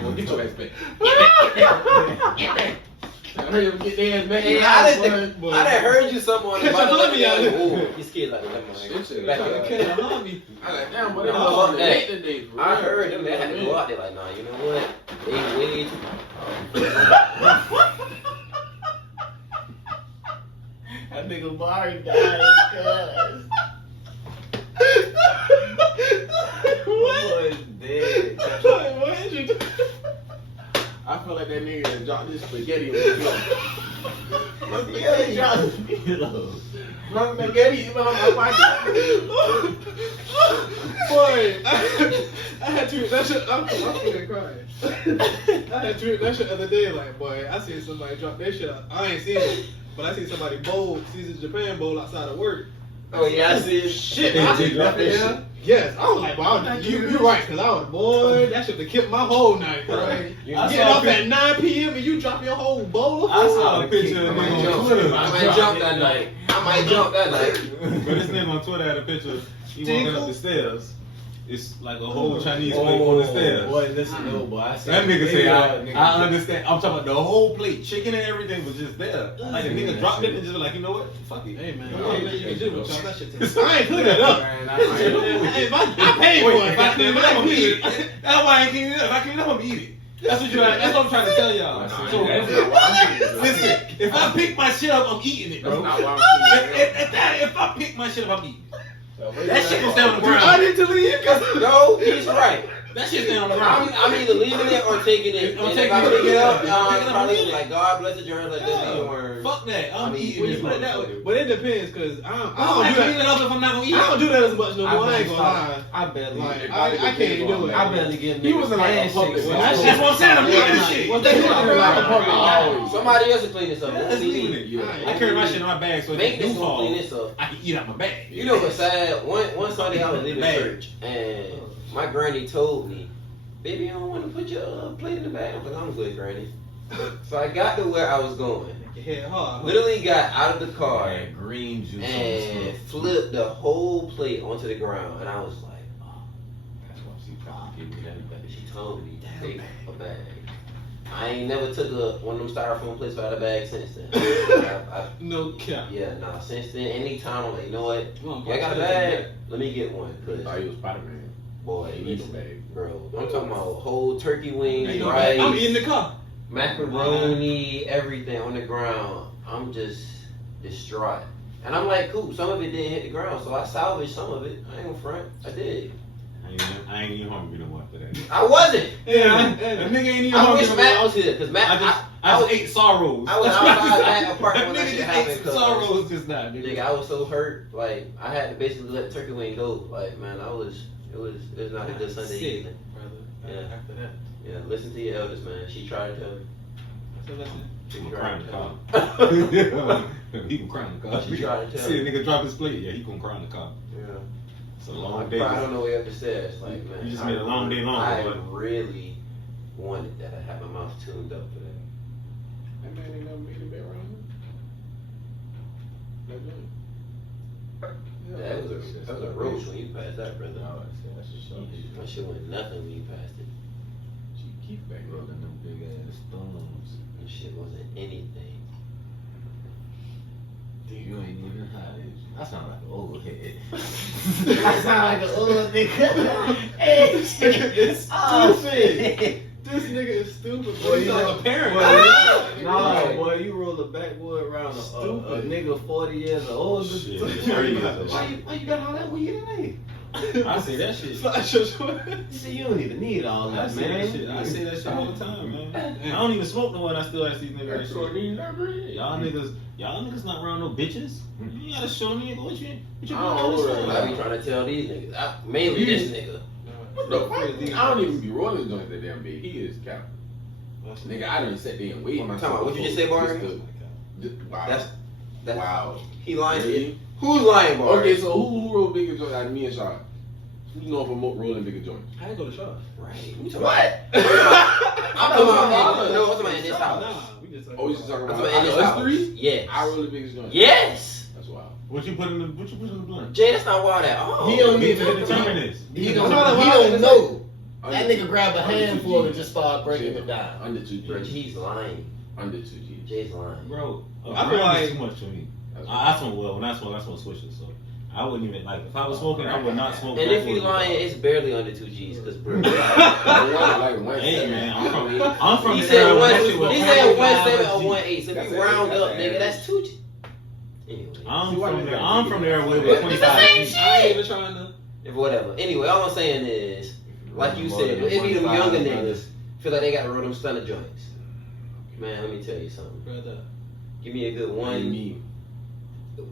Well, get your ass back. I heard him get their ass back Hey, in the I house, done boy. heard you something on the Catch a bottom. hobby out here. Oh, you scared like that, Shit, Back trying to up. catch a hobby. I like, damn, but they No, all fuck late that. today. for I real. heard them. They had to go out there like, nah, you know what? They way too. That nigga Barry died, cuz. Boy is dead. I feel like that nigga that dropped this spaghetti on the floor. Spaghetti dropped the pillow. No, spaghetti even on my pocket. Boy, I had to that shit. I'm fucking crying. I had to that shit the other day. Like, boy, I seen somebody drop that shit. I ain't seen it, but I seen somebody bowl, Caesar Japan bowl outside of work. Oh yeah, I see it. Shit, Yeah, I they see dropped that yeah. shit. Yes, I was like, boy, you right, cause I was boy, that shit to keep my whole night. Right? You I get saw a up at 9 p.m. and you drop your whole bowl of food. I saw a picture of I him might on jump. Twitter. I might jump that night. I might jump that night. But this nigga on Twitter had a picture. He walking up the stairs. It's like a whole Chinese plate on the stairs. Boy, listen, no, boy. I That nigga say, nigga I understand. I'm talking about the whole plate, chicken and everything was just there. Like a nigga dropped it and just like, you know what? Fuck it. Hey man, Yeah, I ain't yeah, nothing you can yeah, do yeah. with y'all. That shit. I ain't clean it up. Man, I I paid for it. If I clean it up, I'm I eat it. That's why I ain't cleaning it up. If I clean it up, I'm eat it. That's what I'm trying to tell y'all. That's So, not why I'm eating it. listen, if I pick my shit up, I'm eating it, That's bro. not why I'm eating it. If I pick my shit up, I'm eating it. That That shit gonna stay on the I ground. need to leave. No, he's right. That shit stay on the ground. I'm either leaving it or taking it. I'm And taking if I it. pick it up, Pick it up, I'm probably I'm like, God bless the journey, like this Yeah. or. Fuck that. I'm I mean, eating When you this put it that way, motherfucker. but it depends, cause I I don't don't have do to clean that. it up if I'm not gonna eat I don't it. do that as much no more. I ain't gonna lie. I barely. Like, I I can't do it. I barely give He niggas was in like a handshakes. public when spot. I- That's what I'm saying. I'm eating this shit. Once they put it around the public, Always. Somebody else will clean this up. Yeah, Only that's me. leaving it. Yeah. I carry my shit in my bag so if it Maintenance do gonna clean fall, this up. I can eat out my bag. You know what's sad? One Sunday I was leaving Bag. church and my granny told me, "Baby, you don't want to put your plate in the bag." I'm like, "I'm good, granny." So I got to where I was going. Your head hard. Literally got out of the car Had green juice on and stuff. flipped the whole plate onto the ground, and I was like, "Oh." That's why she tried to give me that back. She told me to take a bag. I ain't never took one of them styrofoam plates out of the bag since then. No cap. Yeah, nah. Since then, anytime I'm like, you know what? Come Yeah, I got a bag. Let me get one, I cause thought he was Spider-Man. boy, He needs a listen, bag. bro. I'm talking about whole turkey wings, I'm rice, eating the car. macaroni, everything on the ground. I'm just distraught. And I'm like, cool. Some of it didn't hit the ground, so I salvaged some of it. I ain't gonna front. I did. I ain't even hungry no more after that. I wasn't. Yeah, that nigga ain't even I hungry wish no Matt more. was here, cause Matt. I just ate sorrows. I was outside that apartment when That that nigga shit just happened. ate 'Cause, sorrows just now, nigga. nigga, I was so hurt. Like I had to basically let the turkey wing go. Like man, it was not a good Sunday Sick, evening. brother. Yeah. After that. Yeah, listen to your elders, man. She tried to tell me. So listen. She He tried cry to in the tell car. me. He can cry in the car. She tried to tell See a me. nigga drop his plate, yeah, he gonna cry in the car. Yeah. It's a I long day. cried on the way up the stairs. Like man, You just made a long day long, I boy. really wanted that. I had my mouth tuned up for that. That man ain't never made it back around here. That was a roach when you passed that, brother. That's just so. That shit went nothing when you passed it. She keep back rolling them big ass stones. That shit wasn't anything. You ain't even hot, is you? I sound like an old head. I sound like an old nigga. Hey, This nigga is oh, stupid. This nigga is stupid. Boy, Boy, you you sound know- like a parent. Boy, nah, boy, you roll a backwood around a nigga 40 years old. Shit, Why you got all that weed in there? I say that shit. See, you don't even need all I that, say that man. shit. I say that shit all the time, man. I don't even smoke no more, and I still ask these niggas that shit. Y'all niggas not around no bitches. You ain't gotta show me what you doing all this I time. be trying to tell these niggas. Mainly this nigga. What the fuck? I don't even be rolling joints that damn big. He is cap. Nigga, I done sat there and waited. Come on, what you just say, Barry? Wow. That's wow. he lying. Really? Who's lying, Barry? Okay, so who rolled bigger joints out of me and Sean? Who's known for rolling bigger joints? I ain't go to Shaw. Right. What? I'm talking about no, I'm talking about in this house. Nah, we just Oh, you just talking I'm about talking about in this us house. three? Yes. I roll the biggest joint. Yes. That's wild. What you put in the blunt? Jay, that's not wild at all. He don't We need need to to determine this. He don't- don't he don't know. Under- That nigga grabbed a under handful 2G. and just started breaking it down. Under 2G. Bro, he's lying. Under 2 G's. Jay's lying. Bro, I feel like too much for me. I smoke when I smoke swishers, so I wouldn't even like if I was smoking, I would not smoke. And if you lying, it's barely under 2 G's, cause bro. Like Hey man, I'm from He the said era when one. that shit was He said 45 1.7 or G. 1.8. So if you round up, nigga, that's 2 G. Anyway, I'm from the era where it was 25 G. I ain't even trying to. if whatever. Anyway, all I'm saying is, like you said, it be them younger niggas feel like they gotta roll them stunner joints. Man, let me tell you something. Brother. Give me a good one.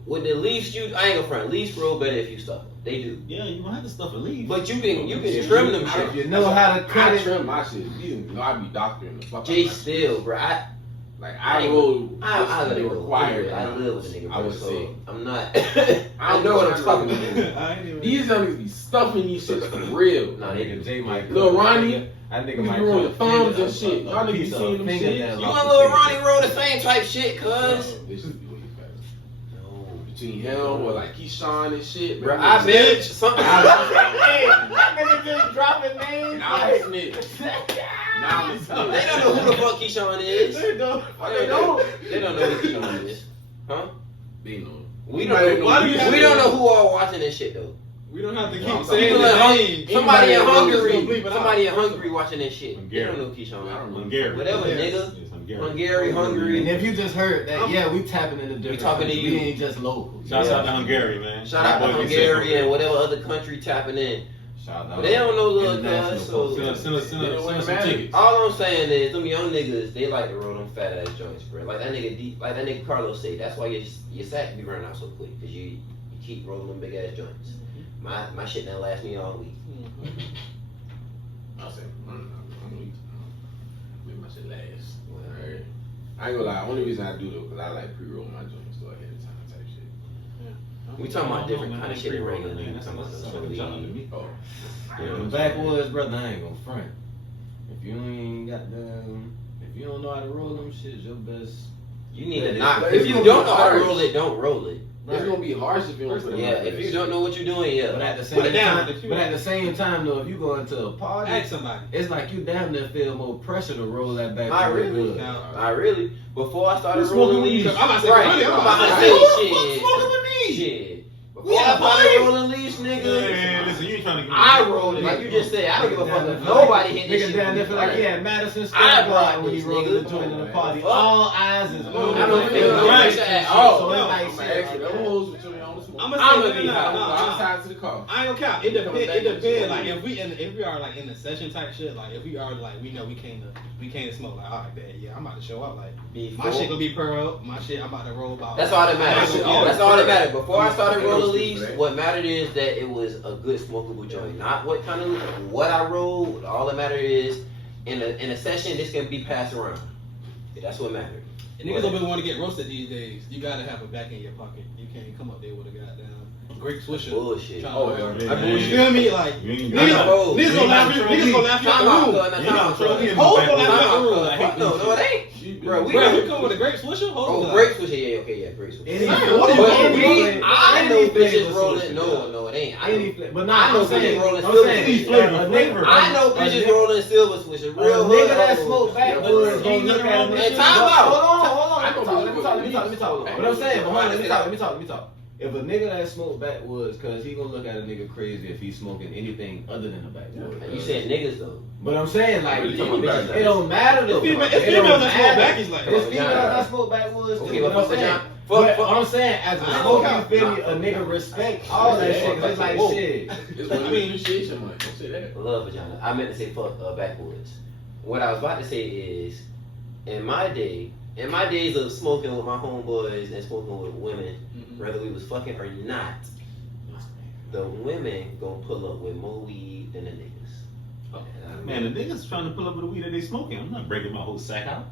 With the least I ain't gonna front. Least roll better if you stuff them. They do. Yeah, you gonna have to stuff a leaf. But you can trim them If shit. you know how to cut I it. trim my shit. You know I be doctoring the fuck Jay out of my shit. still, bro. I roll. I let it go. Required. I live with a nigga. I Bro, would so say. I'm not. I know what I'm talking about. I ain't even. These youngsters be stuffing these shits for real. Nah, nigga. Jay might Lil Ronnie, that nigga nigga might be rolling cut thumbs a and shit. Y'all niggas be piece of seeing them fingernail shit. You off want the little finger. Ronnie roll the same type shit, cuz? They should be way better. No. Between him or like Keyshawn and shit. Bro, man, I bet something. That nigga just dropping names. Now I'm a snitch. Now I'm a They snitch. don't know who the fuck Keyshawn is. They don't. They don't. They don't know who Keyshawn is. Huh? They know. We Why don't know. Why do you have We to- don't know who all watching this shit though. We don't have to keep People saying People the in name. somebody in Anybody knows Hungary. gonna bleep it out. Somebody in Hungary watching this shit. They Hungary. don't know Keyshawn. I don't know. Hungary. Whatever, Yeah. nigga. Yes, Hungary. Hungary, And Hungary. if you just heard that, yeah, we tapping into different. talking to countries. you. We ain't just local. Shouts Yeah. out to Hungary, man. Shout out to Boy, we Hungary said and whatever other country tapping in. Shout out. But they don't know little International cuz, so- folks. Send us some tickets. All I'm saying is, them young niggas, they like to roll them fat ass joints, bro. Like that nigga Carlos say. That's why your sack be running out so quick, cause you keep rolling them big ass joints. My shit done last me all week. I'll say, I'm weak. Make my shit last. Well, Alright. I ain't gonna lie. Only reason I do though, cause I like pre-roll my joints so ahead of time type shit. We talking about different kind of shit in regular. Man, We that's talking about something some y'all to weed. me. Oh. The backwoods, brother, I ain't gonna front. If you ain't got them, if you don't know how to roll them shits, your best. You need to But not. it's If you gonna don't be know how to hard. roll it, don't roll it. It's gonna be harsh if you don't put it Yeah, like if that you don't shit. know what you're doing, yeah. But at the Put same it down, time, if you- but at the same time though, if you go into a party, Ask somebody. it's like you damn near feel more pressure to roll that back. Not really. good. Now, I really. Before I started Who's rolling smoking leaves, weed? I'm about to say, right? really, I'm I'm about to about to say say, shit. Shit. Before Yeah, I started boy. rolling leaves, nigga. Man, listen, you ain't trying to get I rolled it, like you just said. I don't give a fuck if nobody hit this Nigga shit. down there feel like Right. he had Madison I Square brought Garden when he this, rolled nigga. the joint in the Come party. on, man. All eyes is on I him. don't feel no pressure at all. So it's No, like I'm shit. gonna ask you them hoes with you on the smoke. I'm I'm gonna gonna say be no, hot no, no. outside to the car. I ain't gonna count. It Coming back depends. and Like shit. if we are like in the session type shit. Like if we are like we know we came to smoke. Like all right, bet, yeah, I'm about to show up. Like my shit gonna be pearl. My shit, I'm about to roll about. That's all that matters. Yeah. That's all that matters. Before I started rolling Yeah. leaves, what mattered is that it was a good smokable joint. Not what kind of what I rolled. All that matters is in a session this can be passed around. Yeah, that's what mattered. Niggas don't even want to get roasted these days. You gotta have a back in your pocket. You can't come up there with a goddamn grape swisher. Bullshit. Tryna- Oh, yeah. I You bullshit. feel me? Like You ain't Niggas got roll. niggas gonna laugh you. Niggas gonna laugh you out Time the out, room. cuz. You got trophy in the Hold back. on, that's not the rule. Fuck no, no, it ain't. Bro, we Bro, don't- you come with a grape swisher? Hold Oh, on. grape switch. Yeah, okay, yeah, grape switch. Any What flavor- do you But want? we, I know bitches flavor rolling. solution. No, it ain't. I Any know, flavor. But I nah, know I'm saying, bitches rolling I'm silver saying, switch. Flavor. I know bitches rolling silver switches. Real A hood nigga that hoes. smoke backwoods gonna look at him. And time out. Hold on. Let me talk. But I'm saying, but hold on, let me talk. If a nigga that smoke backwoods, cause he gonna look at a nigga crazy if he's smoking anything other than a backwoods. You said niggas though. But I'm saying like, You talking about it don't matter though. It's females It don't that smoke matter. backies like It's that. females that smoke backwoods Okay, too. but But I'm fuck saying, John. but Fuck. I'm saying as a I smoker, don't you feel me? A nigga respect all that shit. 'Cause it's like Whoa. shit. It's when you appreciation month. Don't say that. Love vagina. I meant to say fuck backwoods. What I was about to say is, in my days of smoking with my homeboys and smoking with women, whether we was fucking or not, the women gonna pull up with more weed than the niggas. And I Man, the niggas trying to pull up with the weed that they smoking. I'm not breaking my whole sack out.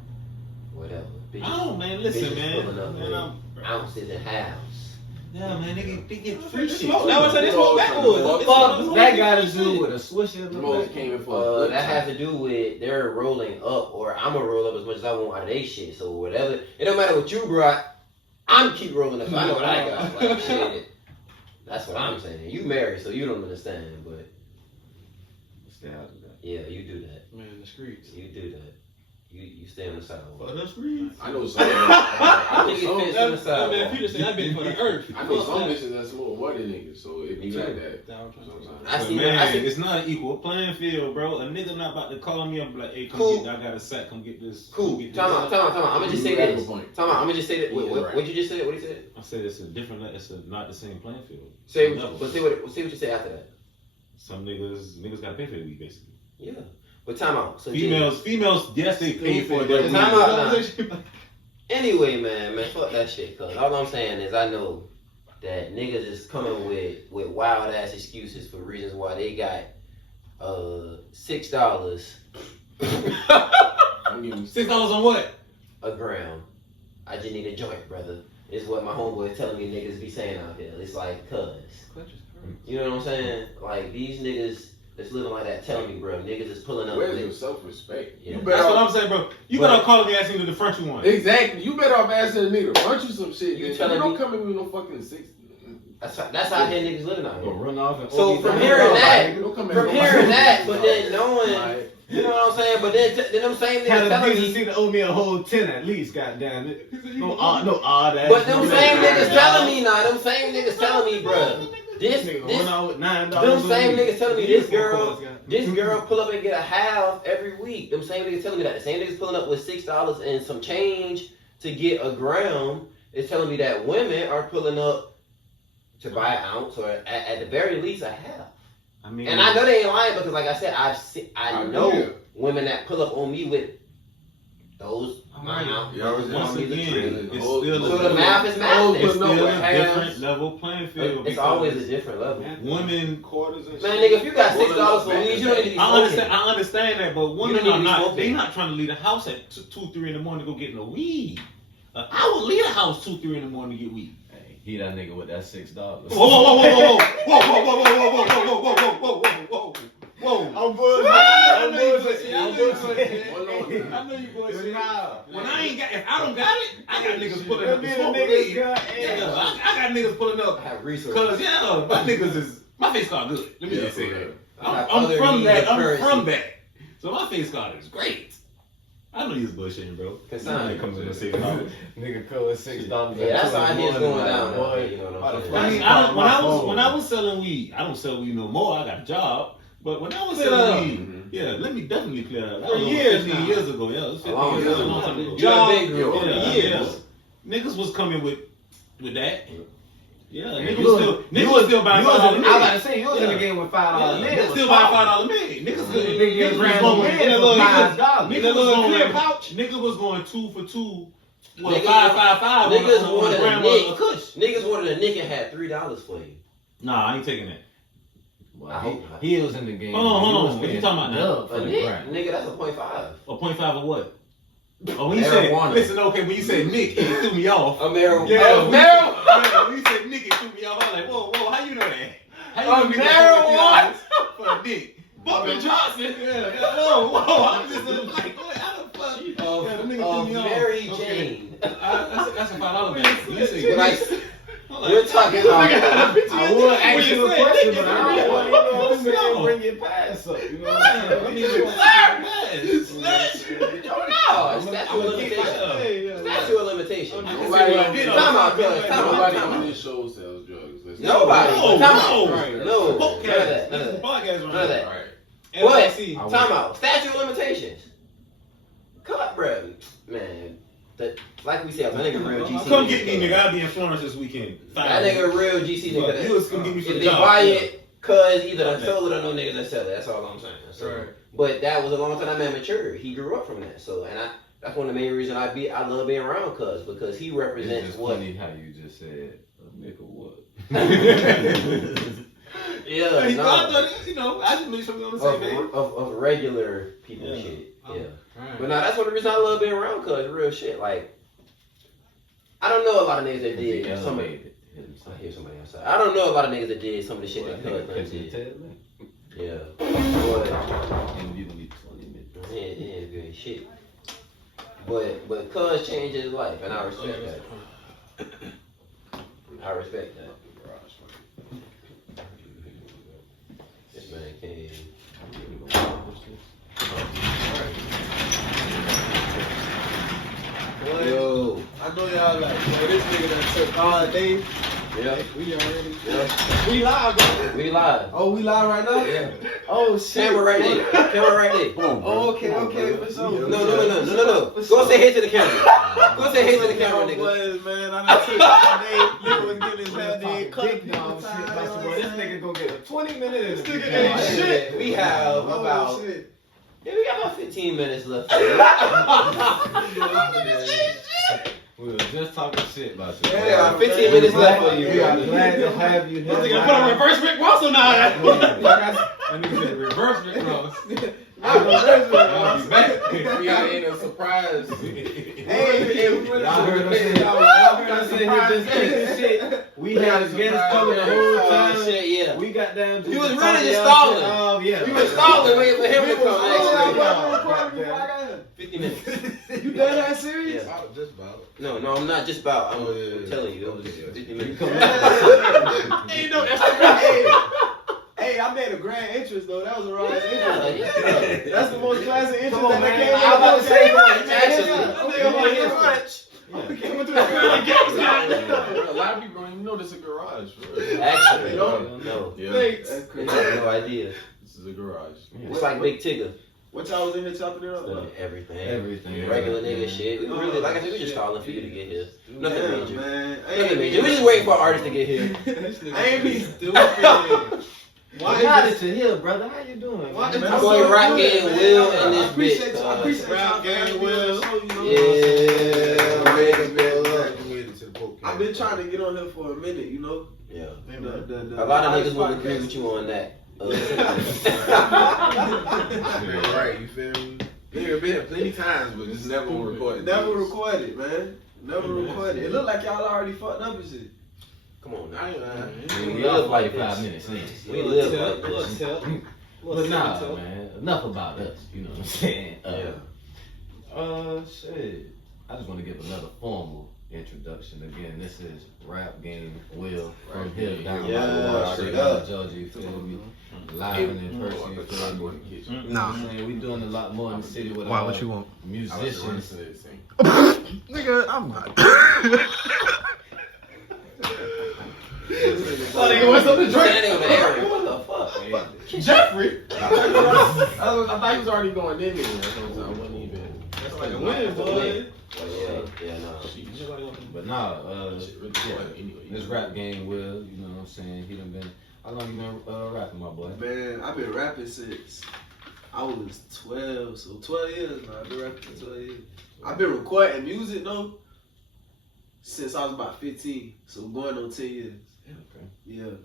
whatever. Bitches, Oh man, listen, bitches man. pulling up Man, with ounces and halves. yeah, man, they get free They shit. smoke- That was they smoke backwoods. Fuck, that got to do with a swisher in The the most back. came in for a good That has time. to do with they're rolling up, or I'm gonna roll up as much as I want out of they shit. So whatever, it don't matter what you brought. I'm keep rolling up. So I know what I got. Like, shit. That's what I'm saying. You married, so you don't understand. But Stay out of that. yeah, you do that. Man, the streets. You do that. You stay on the side. For the streets. I know some. I think it fits on the side. Man, Peter said I've been for the earth. I know some bitches that's more money niggas, so it be like that. I see. It's not an equal playing field, bro. A nigga not about to call me up like, hey, come get, I got a sack, come get this. Cool. Time out. I'm gonna just say this. I'm gonna just say that. What you just said? What he said? I said it's a different. It's not the same playing field. Say what you say after that. Some niggas gotta pay for the week, basically. Yeah. But time out. So females, yes, they pay for their week. Time out. Anyway, man, fuck that shit. Cause all I'm saying is I know that niggas is coming with wild ass excuses for reasons why they got $6. $6 on what? A gram. I just need a joint, brother. Is what my homeboy is telling me niggas be saying out here. It's like, cuz. You know what I'm saying? Like, these niggas that's living like that telling me, bro, niggas is pulling up. Where's your self-respect? Yeah. That's what I'm saying, bro. You better call me asking me the front you want. Exactly. You better off asking a nigga to front you some shit. You don't come in with no fucking 6. That's how here niggas living out here. Run off and So from hearing that, but then knowing, you know what I'm saying? But then them same niggas telling me, to owe me a whole 10 at least, goddamn it. No odd ass. but them same niggas telling me now, them same niggas telling me, bro. This them same niggas telling me this girl pull up and get a half every week. Them same niggas telling me that. The same niggas pulling up with $6 and some change to get a gram is telling me that women are pulling up to buy an ounce or at the very least a half. I mean, and I know they ain't lying because, like I said, I know women that pull up on me with those. Once again, it's so still the math is math. It's still a different level playing field. It's always a different level. Women quarters and man, nigga, if you got $6 for weed, you don't need to be smoking. I understand that, but women are not. They not trying to leave the house at 2, 3 in the morning to go get no weed. I would leave the house 2, 3 in the morning to get weed. He that nigga with that $6. Whoa. I'm bullshitting. I know you bullshitting. When I ain't got, if I don't got it, I got niggas pulling up. I got niggas pulling up. I have resources. Cause my niggas is my face card good. Let me just say that. I'm from that. So my face card is great. I know you's bullshitting, bro. Cause somebody comes in and say, nigga, cool $6. Yeah, that's how it's going down. Boy, you know what I'm saying? I mean, when I was selling weed, I don't sell weed no more. I got a job. But when I was selling weed, yeah, let me definitely clear that. That was 15 years ago. Yeah, it was 15 years ago. A long time ago. Years. Niggas was coming with that. Yeah, niggas was still buying $5 million. I was about to say, you was in the game with $5 million. Niggas still buying $5 million. Niggas was going 2 for 2. Well, 5 niggas wanted a nick and had $3 for you. Nah, I ain't taking that. Well, he was in the game. Hold on. What you talking about now? A nick? Nigga, that's a 0.5. A 0.5 of what? Oh, when you said, listen, okay, when you said Nick, it threw me off. Marijuana. Yeah, when you said Nick, it threw me off. I was like, whoa, how you know that? How you know marijuana? For a Nick. Bumpin' Johnson. Whoa, I'm just like, what? How the fuck? Mary Jane. That's a $5 bag. We're talking about. I would ask you a question, but I don't want to bring your pass up. You know what I'm saying? Statute of limitation. Nobody on this show sells drugs. Nobody. No. None of that. What? Time out. Statute of limitations. Cut, bro. Man. Like we said, that nigga real GC. Come get me, nigga. I'll be in Florence this weekend. That nigga real GC nigga. You was gonna give me some if they buy it, cause either I sold it or no niggas that sell it. That's all I'm saying. So, but that was a long time that man matured. He grew up from that. So, and that's one of the main reasons I love being around cuz because he represents it's what. Funny how you just said a nigga what. Yeah, you know, I just made something on the same page. Of regular people shit. Yeah. But now that's one of the reasons I love being around cuz real shit. Like I don't know a lot of niggas that did somebody. I hear somebody outside. I don't know a lot of niggas that did some of the shit that cuz did. Yeah. But and you need 20 minutes. Yeah, good shit. But cuz changed his life and I respect that. I respect that. This man came. I know y'all like, boy, this nigga that took all day. Yeah. We already. Yeah. We live, bro. We live. Oh, we live right now? Yeah. Oh, shit. Camera right there. Camera right there. Oh, okay, for sure. No. Go say hey to the camera. Go say hey to the camera, nigga. Boys, man, I done took all day. Nigga was getting his head in. Big dog shit. This nigga gonna get a 20-minute. This nigga ain't shit. We have about. Oh, shit. Yeah, we got about 15 minutes left. We were just talking shit about you. Yeah, 15 minutes left for you. We are glad to have you here. This nigga put on reverse Rick Ross on that. That nigga said reverse Rick Ross. I'll be back. We got in a surprise. Hey, y'all heard us in here just saying shit. We had a guest coming the whole time. Shit, yeah. We got down to You was really just stalling. Oh, yeah. You was stalling waiting for him to come. Actually. 50 minutes. You done that serious? Yeah. Just about. No, I'm not just about. I'm yeah. telling you, it was 50 minutes. Ain't no extra. Hey, I made a grand entrance though. That was a raw entrance. That's the most classic entrance that I came I was about to say, A lot of people don't even know this is a garage. Right? actually, no. Yeah. Thanks. I have no idea. This is a garage. It's like Big Tigger. What y'all was in here chopping it up? Everything. Regular nigga shit. We really, like I said, we just calling for you to get here. Nothing Yeah, major. man. Nothing major. We just waiting for artists to get here. I ain't be stupid. Why not that you're here, brother? How you doing? Why- man? I'm going RapGameWill in I this appreciate bitch. I appreciate RapGameWill. RapGameWill. RapGameWill. I've been trying to get on here for a minute, you know. Yeah. The A lot of niggas will podcast. agree with you on that. Right, you feel me? Nigga been here plenty times, but just never on recording. Never recorded, man. Never recorded. It looked like y'all already fucked up and shit. Come on now. We We live live like 45 this. minutes in. We live like this. But nah, man. Enough about us. You know what I'm saying? Shit. I just want to give another formal introduction. Again, this is RapGameWill from here down by the straight water, up. Georgia. You feel me? Live and in person. You feel me? Nah. We doing a lot more in the city with Why? What you want? musicians. Nigga, I'm not. Oh, nigga, what's up to drink? Standing on the area. What the fuck? Jeffrey. I thought he was already going in there. So I wasn't even. That's like a win, boy. Yeah, no. But nah, Shit really yeah, going anyway. this RapGameWill, you know what I'm saying? He done been, how long you been rapping, my boy? Man, I've been rapping since I was 12, so 12 years now. I've been rapping for 12 years. I've been recording music though since I was about 15, so going on 10 years. Okay. Yeah.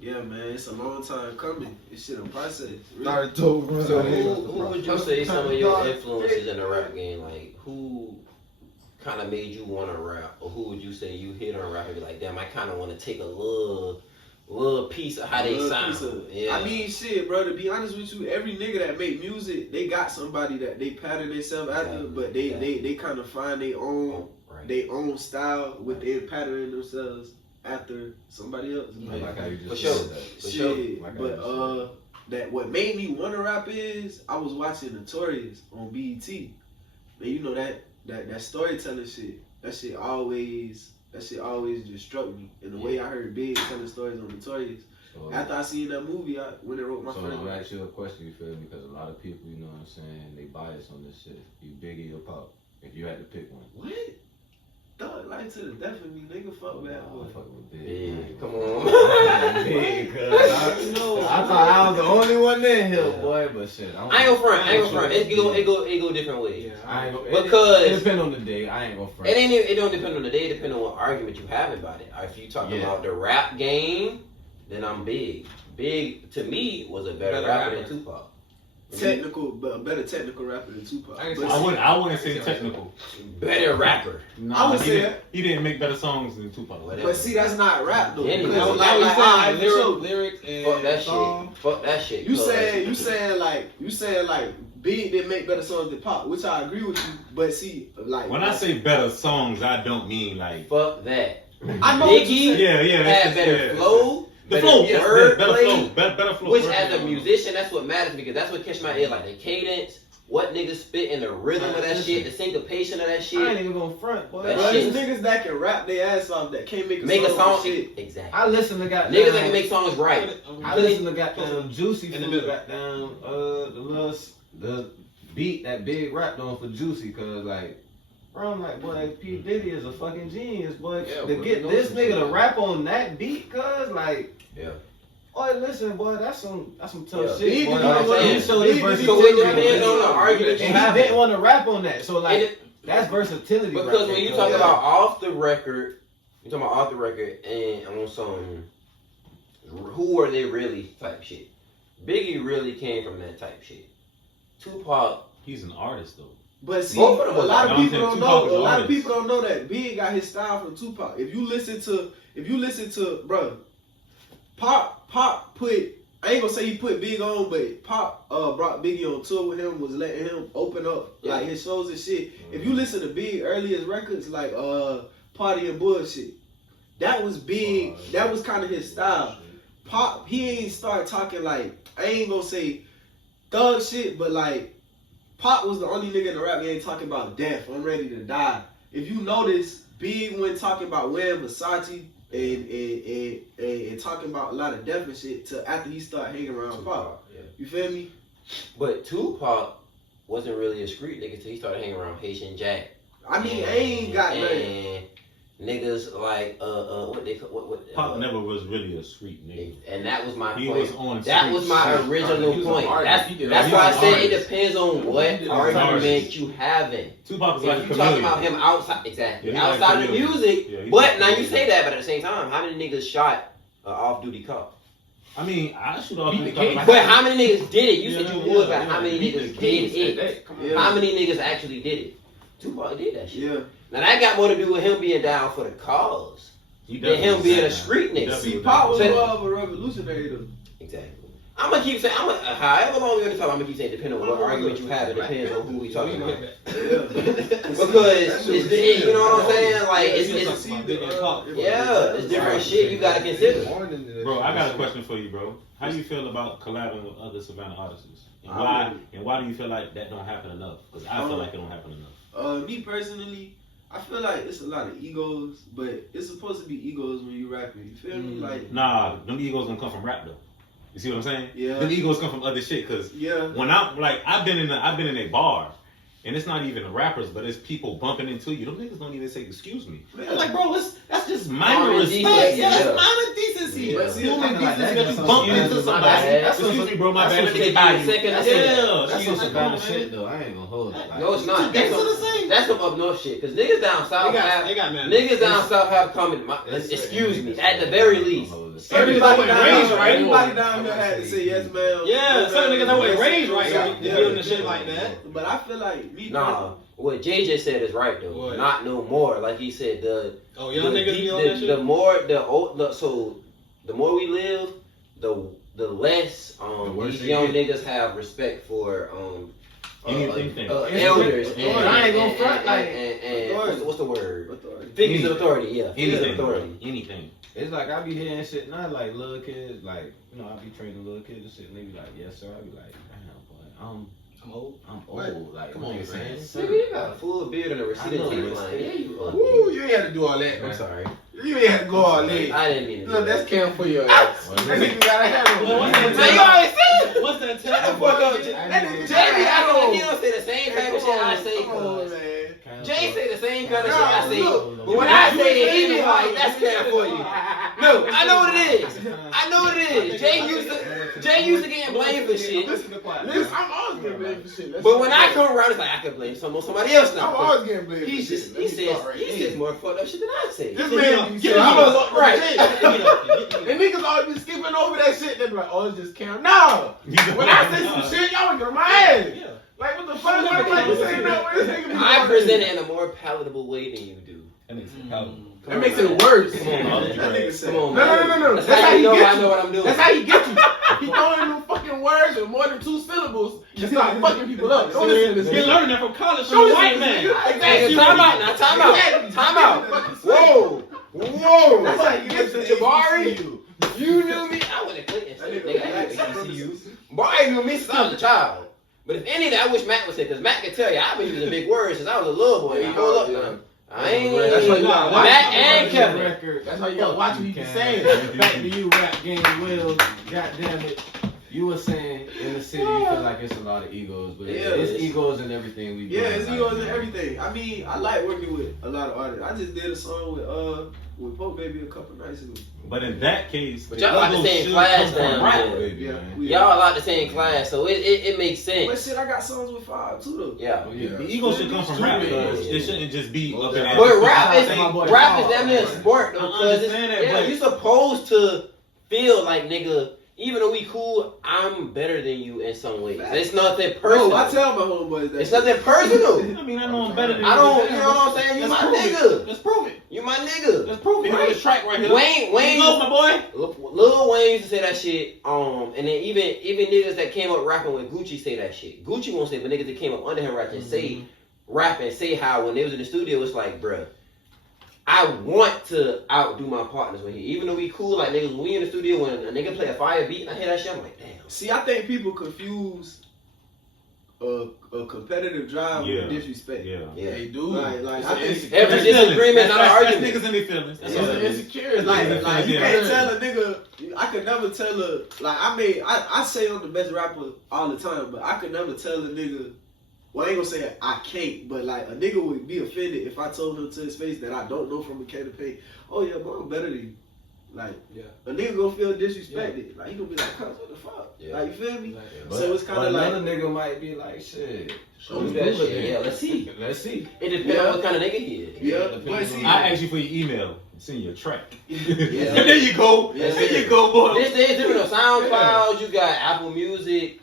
Yeah, man, it's a long time coming. This shit a process. Really. So who would you say some of your influences in the rap game? Like who kind of made you want to rap, or who would you say you hit on rap and be like, damn, I kind of want to take a little piece of how they sound. Yeah. I mean, shit, bro. To be honest with you, every nigga that make music, they got somebody that they pattern themselves after, but they kind of find their own style within patterning themselves after somebody else. I like how you just For sure. said that. For sure. Shit, Like but I that what made me want to rap is I was watching Notorious on BET. Man, you know that storytelling shit. That shit always just struck me. And the way I heard Big telling stories on Notorious. So, After I seen that movie, I went and wrote my so friend. to ask you a question, you feel me? Because a lot of people, you know what I'm saying, they bias on this shit. You Biggie or Pop? If you had to pick one. What? Thug life to the death of me, nigga. Fuck that boy. Fuck with Big. Big. Come on. Big, cuz. I thought I was the only one in here, boy, but shit. I ain't gonna front. It go different ways. I ain't gonna, Because it depend on the day. I ain't gonna front. It don't depend on the day. It depend on what argument you have about it. If you talking about the rap game, then I'm Big. Big to me was a better rapper than Tupac. A better technical rapper than Tupac. I wouldn't say technical. Better rapper. I would say that. He didn't make better songs than Tupac. But see, that's not rap though. Yeah, Because no, like, lyrics and Fuck that song. shit. Fuck that shit. You saying like Big didn't make better songs than Pop, which I agree with you. But see, like When I say better songs, I don't mean like. Fuck that. I know what Biggie you said. had better flow. The flow, better yes, better wordplay, flow, better flow. which as a musician, that's what matters because that's what catch my ear, like the cadence, what niggas spit and the rhythm of that shit, the syncopation of that shit. I ain't even gonna front, boy. That There's shit- niggas that can rap their ass off that can't make Make a song. Shit. Exactly. I listen to goddamn. Niggas that can make songs right. I listen to goddamn Juicy In the for middle. goddamn the beat that Big rapped on for Juicy, cause like, bro, I'm like, boy, P Diddy is a fucking genius, boy. Yeah, to bro, get you know this some nigga shit. to rap on that beat, cause like, Yeah. boy, listen, boy, that's some tough Yeah. shit. He Boy. didn't know what I'm He saying. showed his versatility. So when you depends on the argument you and he have, didn't want to rap on that, so like, And it- that's versatility. because right when there, you cuz. talk about off the record, you talking about off the record and on some who are they really type shit. Biggie really came from that type shit. Tupac, He's an artist though. But see, Both of them a lot was- of people I'm don't saying know. Tupac A was lot of artist. people don't know that Big got his style from Tupac. If you listen to, bro, Pop put. I ain't gonna say he put Big on, but Pop brought Biggie on tour with him, was letting him open up like his shows and shit. If you listen to Big earliest records like Party and Bullshit, that was Big. That was kind of his style. Pop, he ain't start talking like, I ain't gonna say thug shit, but like Pop was the only nigga in the rap game talking about death. I'm ready to die. If you notice, Big went talking about wearing Versace and talking about a lot of death and shit till after he started hanging around Pop. yeah. You feel me? But Tupac wasn't really a street nigga till he started hanging around Haitian Jack. I mean, I ain't got nothing. And niggas like what they what Pop never was really a street nigga. and that was my He point. was on That street was my shit. original He was an point. artist. He did That's all why I these said it artists. depends on what He did argument artists. you having. Tupac was If like a you talking chameleon. about him outside, exactly, Yeah, he like outside of chameleon. music, Yeah, he but like now you chameleon. say that, but at the same time, how many niggas shot off-duty cop? I mean, I shoot off. Beat the Tupac case. like- But how many niggas did it? You said you Yeah, would, but yeah, how many Beat the niggas did Kings it? today. Come on. Yeah. How many niggas actually did it? Tupac did that shit. Yeah. Now that got more to do with him being down for the cause He than him definitely being a was that street guy. He nigga. definitely See, was Pop that was guy. So- more of a revolutionary though. Exactly. I'm gonna keep saying, however long we're gonna talk, I'm gonna keep saying, depending on what argument you have, it depends on who we talking about. Because you know what I'm saying? Like it's yeah, it's different shit you gotta consider. Bro, I got a question for you, bro. How do you feel about collabing with other Savannah artists? And why do you feel like that don't happen enough? Because I feel like it don't happen enough. Me personally, I feel like it's a lot of egos, but it's supposed to be egos when you rapping. You feel me? Like, Nah, them egos don't come from rap though. You see what I'm saying? Yeah. Them egos come from other shit. Cause yeah. when I'm like, I've been in a bar, and it's not even the rappers, but it's people bumping into you. Them niggas don't even say excuse me. I'm like, bro, that's just minor Common respect. decency, Yeah, that's yeah. minor decency. Yeah. But see, human Kinda like decency that, that you that's bump some into shit. somebody. That's Excuse me, bro, my that's bad. some Let me shit. get by you. Second, Yeah, that's That's shit. some Savannah shit though. I ain't gonna hold it. Like, No, it's not. That's what I'm saying. That's some up north shit. Cause niggas down south have They got mad. niggas down south have common. Excuse me, at the very least. Everybody That down, wasn't raised right. everybody down there had to say yes, ma'am. Yeah, some niggas that wasn't raised right. Yeah. You doing the shit like that. But I feel like me Nah, what Jay just said is right though. What? Not no more. Like he said, Oh, young niggas be on that shit? the more the more we live, the less worse these they young get. niggas have respect for Anything. elders Authority. and I ain't gonna front, like, and what's the word? Authority. Figures of authority. Yeah, figures of Anything, authority. anything. It's like I be hearing shit now, like little kids, like, you know, I be training little kids and shit, and they be like, yes sir. I be like, damn, boy, I'm old. I'm What? old. Like, Come on, nigga man. saying, Nigga, you got a full beard and a I receding know, teeth but line. Yeah, you ugly. Woo, you ain't had to do all that, I'm man. sorry. You ain't had to go all that. I didn't mean to. Look, do that's that. camp for your ass. Well, That nigga gotta have Well, what's it. that Man, you already said it. What's that Shut the tell? fuck up. I That know. nigga Jay be acting like he Jay, don't say the same type of shit I say. Come on, Cause man. Jay say the same kind of Nah, shit I say. look. But when I say it, he be like, that's fair for you. No, I know what it is. I know what it is. Jay used to getting blamed for shit. Listen, I'm always getting blamed for shit. Let's But when go. I come around, it's like I can blame somebody else I'm now. always getting blamed for He shit. says Let me start right he there. says more fucked up shit than I say. This man be saying, I'm a right. And niggas always be skipping over that shit. They be like, oh, it's just Cam. No. When I say some shit, y'all would get on my ass. Yeah. Like, what the fuck? I'm like, you saying that way? This nigga be I like- present it in a more palatable way than you do. That makes it palatable. That makes it worse. Come on, That man. nigga said, Come on, No, man. no, no, no, no. That's That's how how you he know gets I you. know what I'm doing. That's how he get you. He throwing them fucking words in more than 2 syllables and start fucking people up. Don't listen to this He nigga. learned that from college from Don't a listen white to man. this nigga. Exactly. Time out now. Time out. Time out. Whoa. Whoa. That's how he gets Mr. to Jabari, you knew me. I went to Clinton State. Nigga, I had to HBCU. Boy, knew me since I was a child. But if any that I wish Matt would say, because Matt can tell you, I've been using big words since I was a little boy. Hold up now. I ain't That's why you gotta watch Matt and Kevin. Record. That's how you gotta watch what you can say. Back to you, Rap Game Will. God damn it. You were saying in the city you feel like it's a lot of egos, but it's egos in everything we do. Yeah, it's egos in everything. I mean, I like working with a lot of artists. I just did a song with Pope Baby a couple nights ago. But in that case, But y'all like the same class down there. Y'all like the same class, so it makes But sense. shit, I got songs with 5 too though. Yeah. the ego should come from rap. It shouldn't just be up in there. But rap is damn near a sport though, I because understand that, but- you supposed to feel like nigga. Even though we cool, I'm better than you in some ways. It's nothing personal. Bro, I tell my homeboys that. It's nothing personal. I mean, I know I'm better than you. I don't, you know what I'm saying? You Let's my prove nigga. it. Let's prove it. You my nigga. Let's prove it. Here on this track right here. Wayne, Here you go, my boy. Lil Wayne used to say that shit. And then even niggas that came up rapping with Gucci say that shit. Gucci won't say, but niggas that came up under him rapping say how when they was in the studio, it's like, bruh, I want to outdo my partners with him. Even though we cool, like niggas, when we in the studio, when a nigga play a fire beat, and I hear that shit, I'm like, damn. See, I think people confuse a competitive drive with disrespect. Yeah. They do. Like I think Every disagreement, not an That's argument. niggas in their feelings. That's It's all an it is. insecurity. Like you can't tell a nigga. I could never tell a like. I say I'm the best rapper all the time, but I could never tell a nigga. Well, I ain't gonna say I can't, but like a nigga would be offended if I told him to his face that I don't know from a can of paint. Oh yeah, bro, I'm better than you. Like a nigga gonna feel disrespected. Like he gonna be like, "Cuz, what the fuck?" Like you feel me? So it's kind of like another nigga might be like, "Shit, show me that shit." Yeah, let's see. Let's see. It depends on what kind of nigga he is. Yeah, but see, I asked you for your email. Send you a track. Yeah. There you go. There you go, boy. This is different on SoundCloud. You got Apple Music.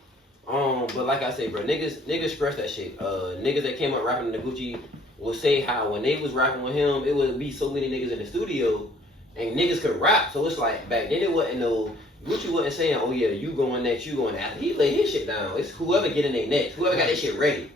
But like I say, bro, niggas stress that shit. Niggas that came up rapping in the Gucci will say how when they was rapping with him, it would be so many niggas in the studio, and niggas could rap. So it's like back then it wasn't no Gucci wasn't saying, oh yeah, you going next, you going after. He lay his shit down. It's whoever get in their next, whoever got that shit ready.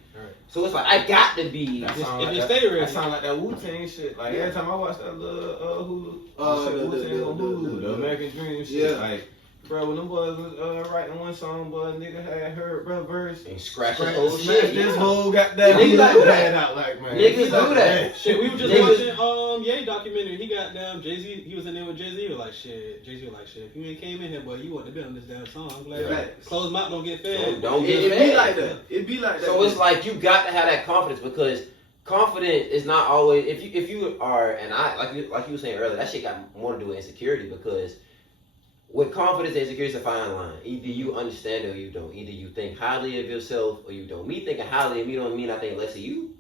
So it's like I got to be. If you stay ready. That sound like that Wu-Tang shit. Like every time I watch that little Hulu, the American Dream shit. Like, bro, when them boys was writing one song, boy, nigga had heard bro verse and scratch the whole shit. This whole goddamn niggas do that out like man. Niggas do that. Shit, we were just watching Ye documentary. He got down Jay-Z. He was in there with Jay-Z. He was like, shit. Jay-Z was like, shit. If you ain't came in here, boy, you wouldn't have been on this damn song. I'm glad. Closed mouth don't get fed. Don't get it fed. be like that. It be like that. So it's like you got to have that confidence because confidence is not always if you are and I like you were saying earlier, that shit got more to do with insecurity because with confidence and insecurity is a fine line. Either you understand it or you don't. Either you think highly of yourself or you don't. Me thinking highly of me don't mean I think less of you.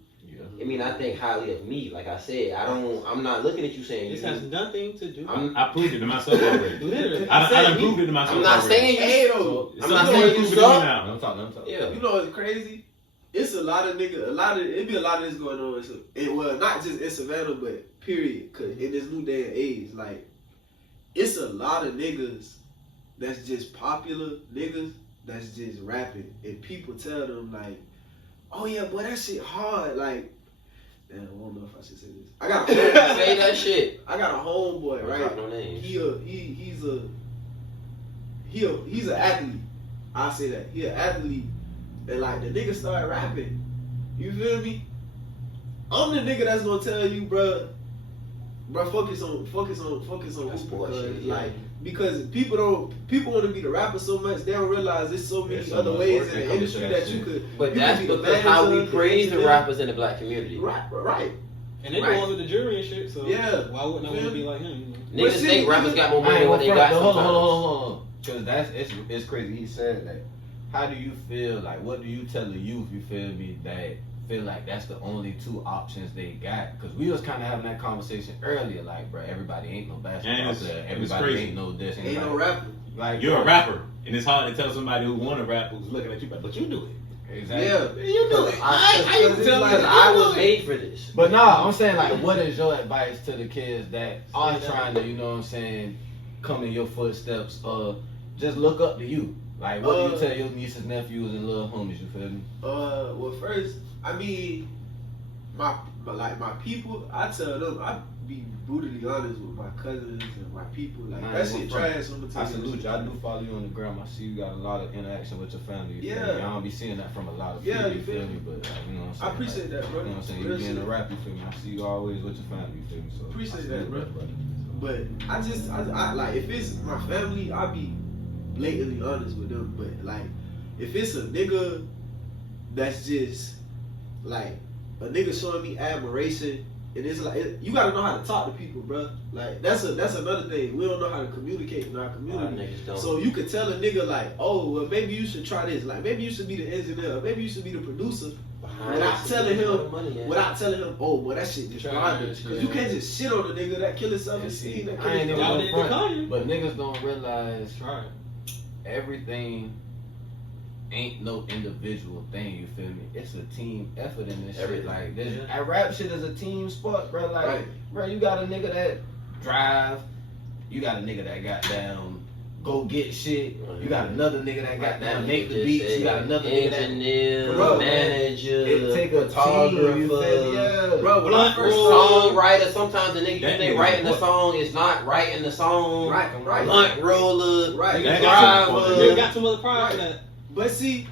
I mean I think highly of me. Like I said, I'm not looking at you saying this has nothing to do. I proved it to myself already. Literally. I proved it to myself. I'm not already. saying you Hey though. I'm not saying you suck. I'm talking. Yeah. You know what's crazy? It's a lot of niggas. It be a lot of this going on. Well, not just in Savannah, but period. Cause in this new day and age, like it's a lot of niggas that's just popular niggas that's just rapping, and people tell them like, "Oh yeah, boy, that shit hard." Like, damn, I don't know if I should say this. I got a homeboy. Say that shit. I got a homeboy, right? No names. He's an athlete. I say that he an athlete, and like the nigga started rapping. You feel me? I'm the nigga that's gonna tell you, bruh, focus on That's hoop bullshit, because because people want to be the rapper so much they don't realize there's so many other ways in the industry that you could. But you that's could be the because how we manager, praise the rappers in the black community. Right. And they go under the jury and shit, so Yeah. why wouldn't I want to be like him? You know? Niggas think rappers got more money than what they got sometimes. Hold on. Because it's crazy. He said that. How do you feel? Like, what do you tell the youth? You feel me? That feel like that's the only two options they got. Because we was kind of having that conversation earlier. Like, bro, everybody ain't no basketball player. Everybody ain't no this. Ain't no rapper. Like, You're a rapper, and it's hard to tell somebody who want to rap who's looking at you, but you do it. Exactly. Yeah. You do it. I you tell me because I was made for this. But nah, I'm saying like, what is your advice to the kids that are trying to, you know what I'm saying, come in your footsteps or just look up to you? Like, what do you tell your nieces, nephews, and little homies? You feel me? Well, first, I mean, my people, I tell them, be brutally honest with my cousins and my people. Like Man, that shit trash. I salute you. I do follow you on the gram. I see you got a lot of interaction with your family. You feel me? I don't be seeing that from a lot of people. Yeah, You feel me? But you know what I'm saying? I appreciate that, bro. You know what I'm saying? Real You being shit. a rap, you feel me? I see you always with your family. You feel me? So Appreciate I that, salute bro. brother. But I like if it's my family, I be blatantly honest with them. But like if it's a nigga that's just like a nigga showing me admiration, and it's like you gotta know how to talk to people, bro. Like that's another thing. We don't know how to communicate in our community. So you could tell a nigga like, oh well, maybe you should try this. Like maybe you should be the engineer. Maybe you should be the producer. Without telling him, oh, well, that shit just garbage. Because you can't just shit on a nigga that kill himself and see that I ain't even kill gonna himself. front, but niggas don't realize everything ain't no individual thing. You feel me? It's a team effort in this shit. Like this, rap shit is a team sport, bro. Like, bro, you got a nigga that drive, you got a nigga that got down. Go get shit. You got another nigga that got down make the beats. You got another nigga that engineer, bro, manager, it take a photographer, yeah. Bro, when I first songwriter. Sometimes the nigga you think writing the song is not writing the song. Right. Blunt roller, driver. You got some other pride for that. But see,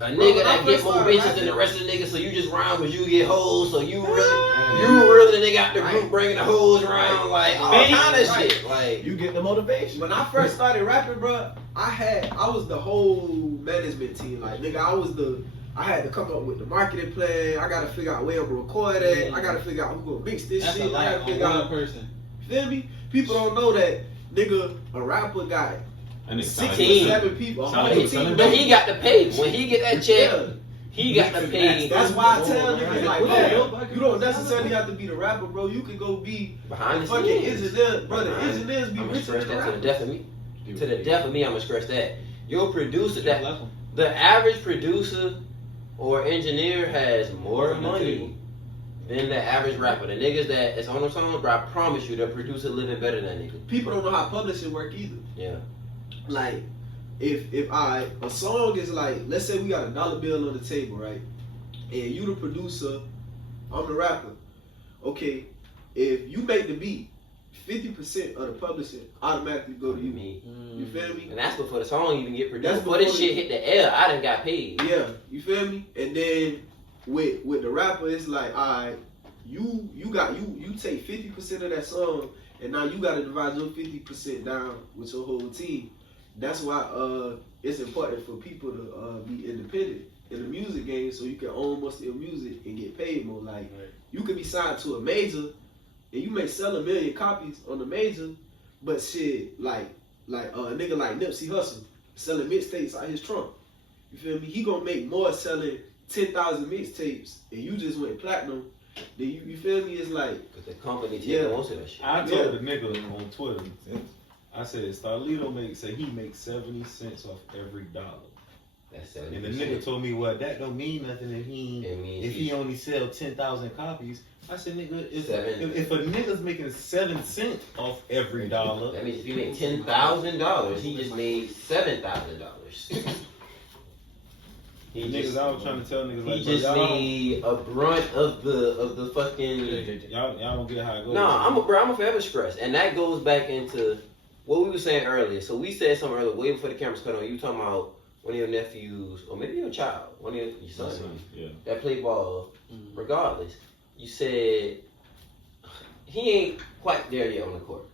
a nigga that get more bitches than the rest of the niggas, so you just rhyme because you get hoes, so you really the nigga out the group bringing the hoes around, like all kind of shit. Like you get the motivation. When I first started rapping, bro, I was the whole management team. Like nigga, I had to come up with the marketing plan. I gotta figure out where I'm gonna record at. I gotta figure out who gonna mix this shit. I gotta figure out person. Feel me? People don't know that nigga, a rapper got 6 or 7 people. But he got to pay. When he get that check, he got to pay. That's why I tell niggas like, bro, you don't necessarily have to be the rapper, bro. You can go be behind the fucking scenes. engineer, bro. The engineers be I'm gonna richer stress than that the to the death of me. To the death of me, I'm gonna stress that. Your producer, the average producer or engineer has more money than the average rapper. The niggas that is on the song, bro, I promise you, the producer living better than that nigga. People don't know how publishing work either. Yeah. Like, if a song is like, let's say we got a dollar bill on the table, right? And you the producer, I'm the rapper. Okay, if you make the beat, 50% of the publishing automatically go to you. Me. You feel me? And that's before the song even get produced. That's Before this shit hit the air, I done got paid. Yeah, you feel me? And then with the rapper, it's like, alright, you take 50% of that song, and now you gotta divide your 50% down with your whole team. That's why it's important for people to be independent in the music game, so you can own most of your music and get paid more. Like you could be signed to a major, and you may sell 1 million copies on the major, but shit, like a nigga like Nipsey Hussle selling mixtapes out his trunk. You feel me? He gonna make more selling 10,000 mixtapes, and you just went platinum. Then you feel me? It's like because the company taking most of that shit. I told the nigga on Twitter, I said Starlito say he makes 70 cents off every dollar. That's 70%. And the nigga told me, well, that don't mean nothing if he only sell 10,000 copies. I said, nigga, if a nigga's making 7 cents off every dollar, that means if he made $10,000, he just made $7,000. Niggas, I was trying to tell niggas he just made a brunt of the fucking. Y'all don't get how it goes. Nah, I'm a forever stress, and that goes back into what we were saying earlier. So we said something earlier, way before the cameras cut on. You talking about one of your nephews, or maybe your child, one of your sons, that play ball. Regardless, you said he ain't quite there yet on the court,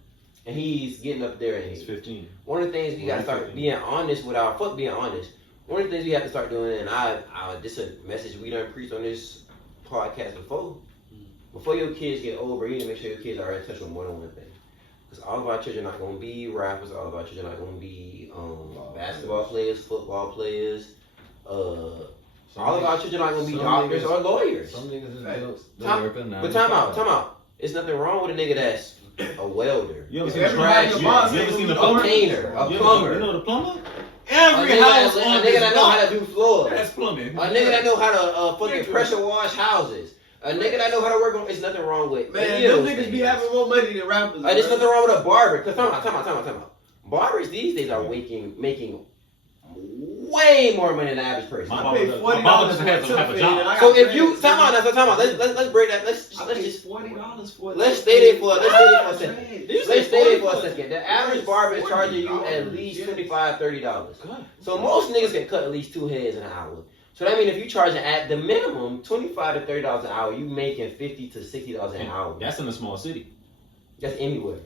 and he's getting up there. He's 15. One of the things we gotta start being honest with our being honest. One of the things we have to start doing, and this is a message we done preached on this podcast before. Before your kids get older, you need to make sure your kids are in touch with more than one thing. Because all of our children are not going to be rappers. All of our children are not going to be basketball players, football players. All of our children are not going to be doctors or lawyers. Some niggas is But time out. It's nothing wrong with a nigga that's a welder. You ever seen a painter, a plumber? You know the plumber? Every house a nigga that know how to do floors. That's plumbing. A nigga that know how to fucking pressure wash houses. A nigga that know how to work on. It's nothing wrong with. Man, them niggas be having more money than rappers. There's nothing wrong with a barber. Cause time out. Barbers these days are making way way more money than the average person. My I paid barber $40 doesn't have for a a fade, job. and I So got if you dreads. time out, let's break that. Let's I paid just $40 for it. let's stay there for a second. Did you say Let's stay there 40 for a second. The average barber is charging you at least $25, $30. So most niggas can cut at least 2 heads in an hour. So that means if you charging at the minimum $25 to $30 an hour, you making $50 to $60 an hour. That's in a small city. That's anywhere.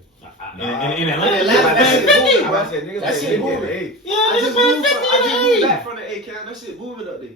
In Atlanta, That shit booming, bro. I said, niggas That pay shit 50 booming. to 8. I just moved back from the A count. That shit booming up there.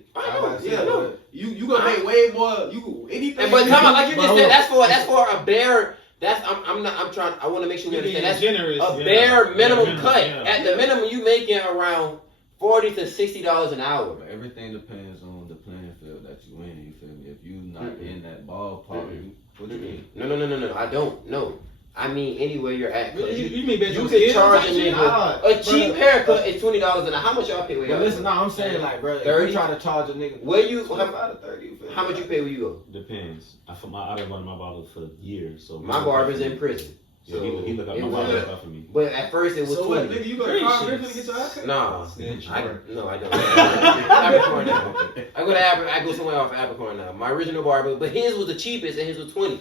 Yeah, you gonna make way more. You anything. But time out, like you just said, that's for a bare. I want to make sure we understand. That's generous. a bare minimum minimum, cut. yeah. At the minimum, you making around $40 to $60 an hour. But everything depends on the playing field that you in. You feel me? If you not in that ballpark, what you mean? No. I don't. No. I mean anywhere you're at. 'Cause You mean based you on can skills? charge a shit, nigga a cheap haircut is $20 an hour. How much y'all pay? But listen, no, I'm saying like, bro, if 30? you try to charge a nigga, Where you? 25 to 30, you feel How me? much you pay where you go? Depends. I didn't run my barber for years, so My barber's in prison. Yeah, he look up my It barber was- stuff for me. But at first it was So what, 20. nigga? You go to Carl Griffin to get your haircut? Nah, Snitch. I don't. Abercorn now. I go somewhere off Abercorn now. My original barber, but his was the cheapest and his was 20.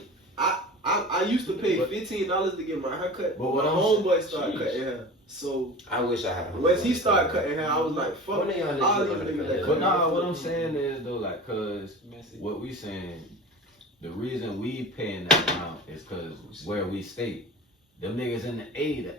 I used to pay $15 to get my haircut, But but what my I'm homeboy started Jeez. cutting hair. So I wish I had a once he started cutting hair, I was like, fuck One of y'all niggas all these look like niggas a that fan. cut But nah, hair. what I'm saying is though, like, cause what we saying, the reason we paying that amount is cause where we stay. Them niggas in the